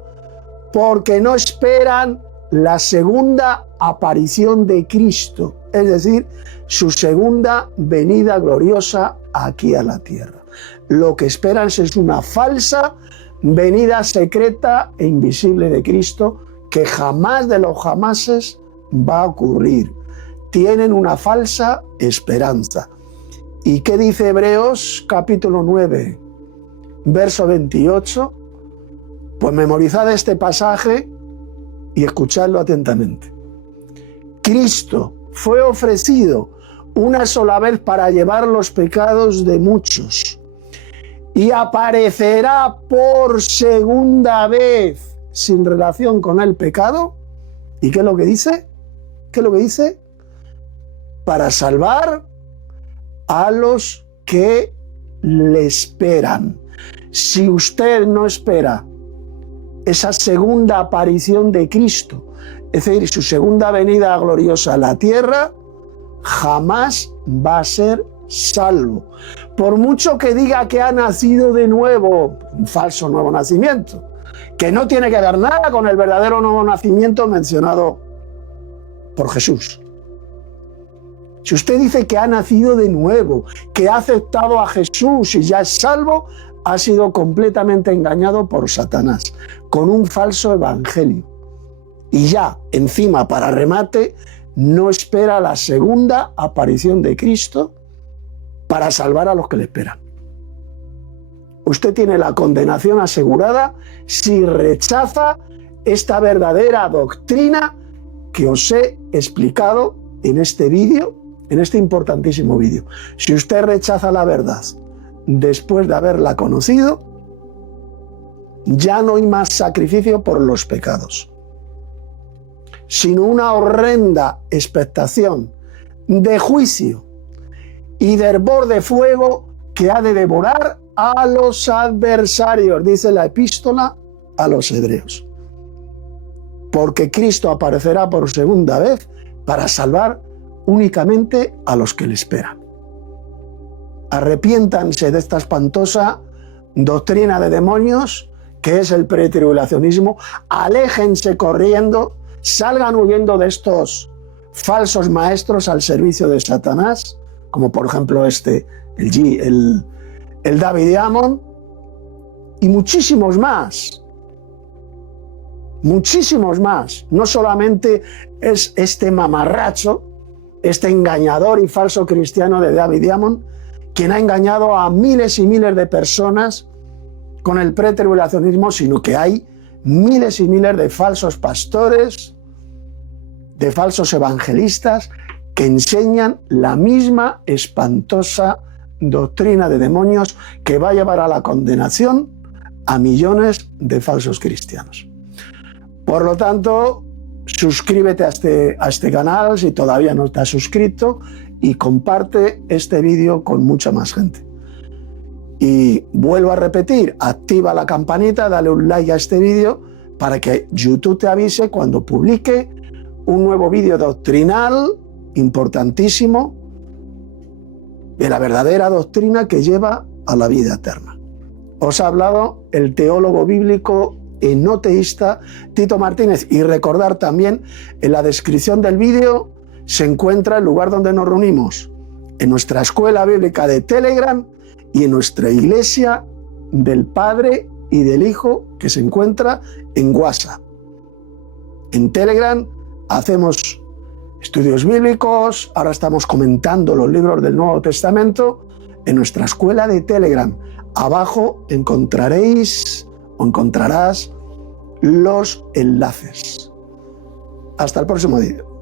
Porque no esperan la segunda aparición de Cristo, es decir, su segunda venida gloriosa aquí a la tierra. Lo que esperan es una falsa venida secreta e invisible de Cristo, que jamás de los jamases va a ocurrir. Tienen una falsa esperanza. ¿Y qué dice Hebreos capítulo 9, verso 28? Pues memorizad este pasaje y escuchadlo atentamente. Cristo fue ofrecido una sola vez para llevar los pecados de muchos y aparecerá por segunda vez sin relación con el pecado. ¿Y qué es lo que dice? ¿Qué es lo que dice? Para salvar a los que le esperan. Si usted no espera esa segunda aparición de Cristo, es decir, su segunda venida gloriosa a la tierra, jamás va a ser salvo. Por mucho que diga que ha nacido de nuevo, un falso nuevo nacimiento, que no tiene que ver nada con el verdadero nuevo nacimiento mencionado por Jesús. Si usted dice que ha nacido de nuevo, que ha aceptado a Jesús y ya es salvo, ha sido completamente engañado por Satanás, con un falso evangelio. Y ya, encima, para remate, no espera la segunda aparición de Cristo para salvar a los que le esperan. Usted tiene la condenación asegurada si rechaza esta verdadera doctrina que os he explicado en este vídeo, en este importantísimo vídeo. Si usted rechaza la verdad después de haberla conocido, ya no hay más sacrificio por los pecados, sino una horrenda expectación de juicio y de hervor de fuego que ha de devorar a los adversarios, dice la epístola a los hebreos. Porque Cristo aparecerá por segunda vez para salvar únicamente a los que le esperan. arrepiéntanse de esta espantosa doctrina de demonios que es el pretribulacionismo, aléjense corriendo, salgan huyendo de estos falsos maestros al servicio de Satanás, como por ejemplo el David Diamond, y muchísimos más. Muchísimos más. No solamente es este mamarracho, este engañador y falso cristiano de David Diamond, quien ha engañado a miles y miles de personas con el pretribulacionismo, sino que hay miles y miles de falsos pastores, de falsos evangelistas, que enseñan la misma espantosa doctrina de demonios que va a llevar a la condenación a millones de falsos cristianos. Por lo tanto, suscríbete a este canal si todavía no estás suscrito y comparte este vídeo con mucha más gente. Y vuelvo a repetir, activa la campanita, dale un like a este vídeo para que YouTube te avise cuando publique un nuevo vídeo doctrinal importantísimo de la verdadera doctrina que lleva a la vida eterna. Os ha hablado el teólogo bíblico y no teísta Tito Martínez, y recordar también en la descripción del vídeo se encuentra el lugar donde nos reunimos, en nuestra escuela bíblica de Telegram y en nuestra iglesia del Padre y del Hijo que se encuentra en WhatsApp. En Telegram hacemos estudios bíblicos, ahora estamos comentando los libros del Nuevo Testamento en nuestra escuela de Telegram. Abajo encontraréis o encontrarás los enlaces. Hasta el próximo vídeo.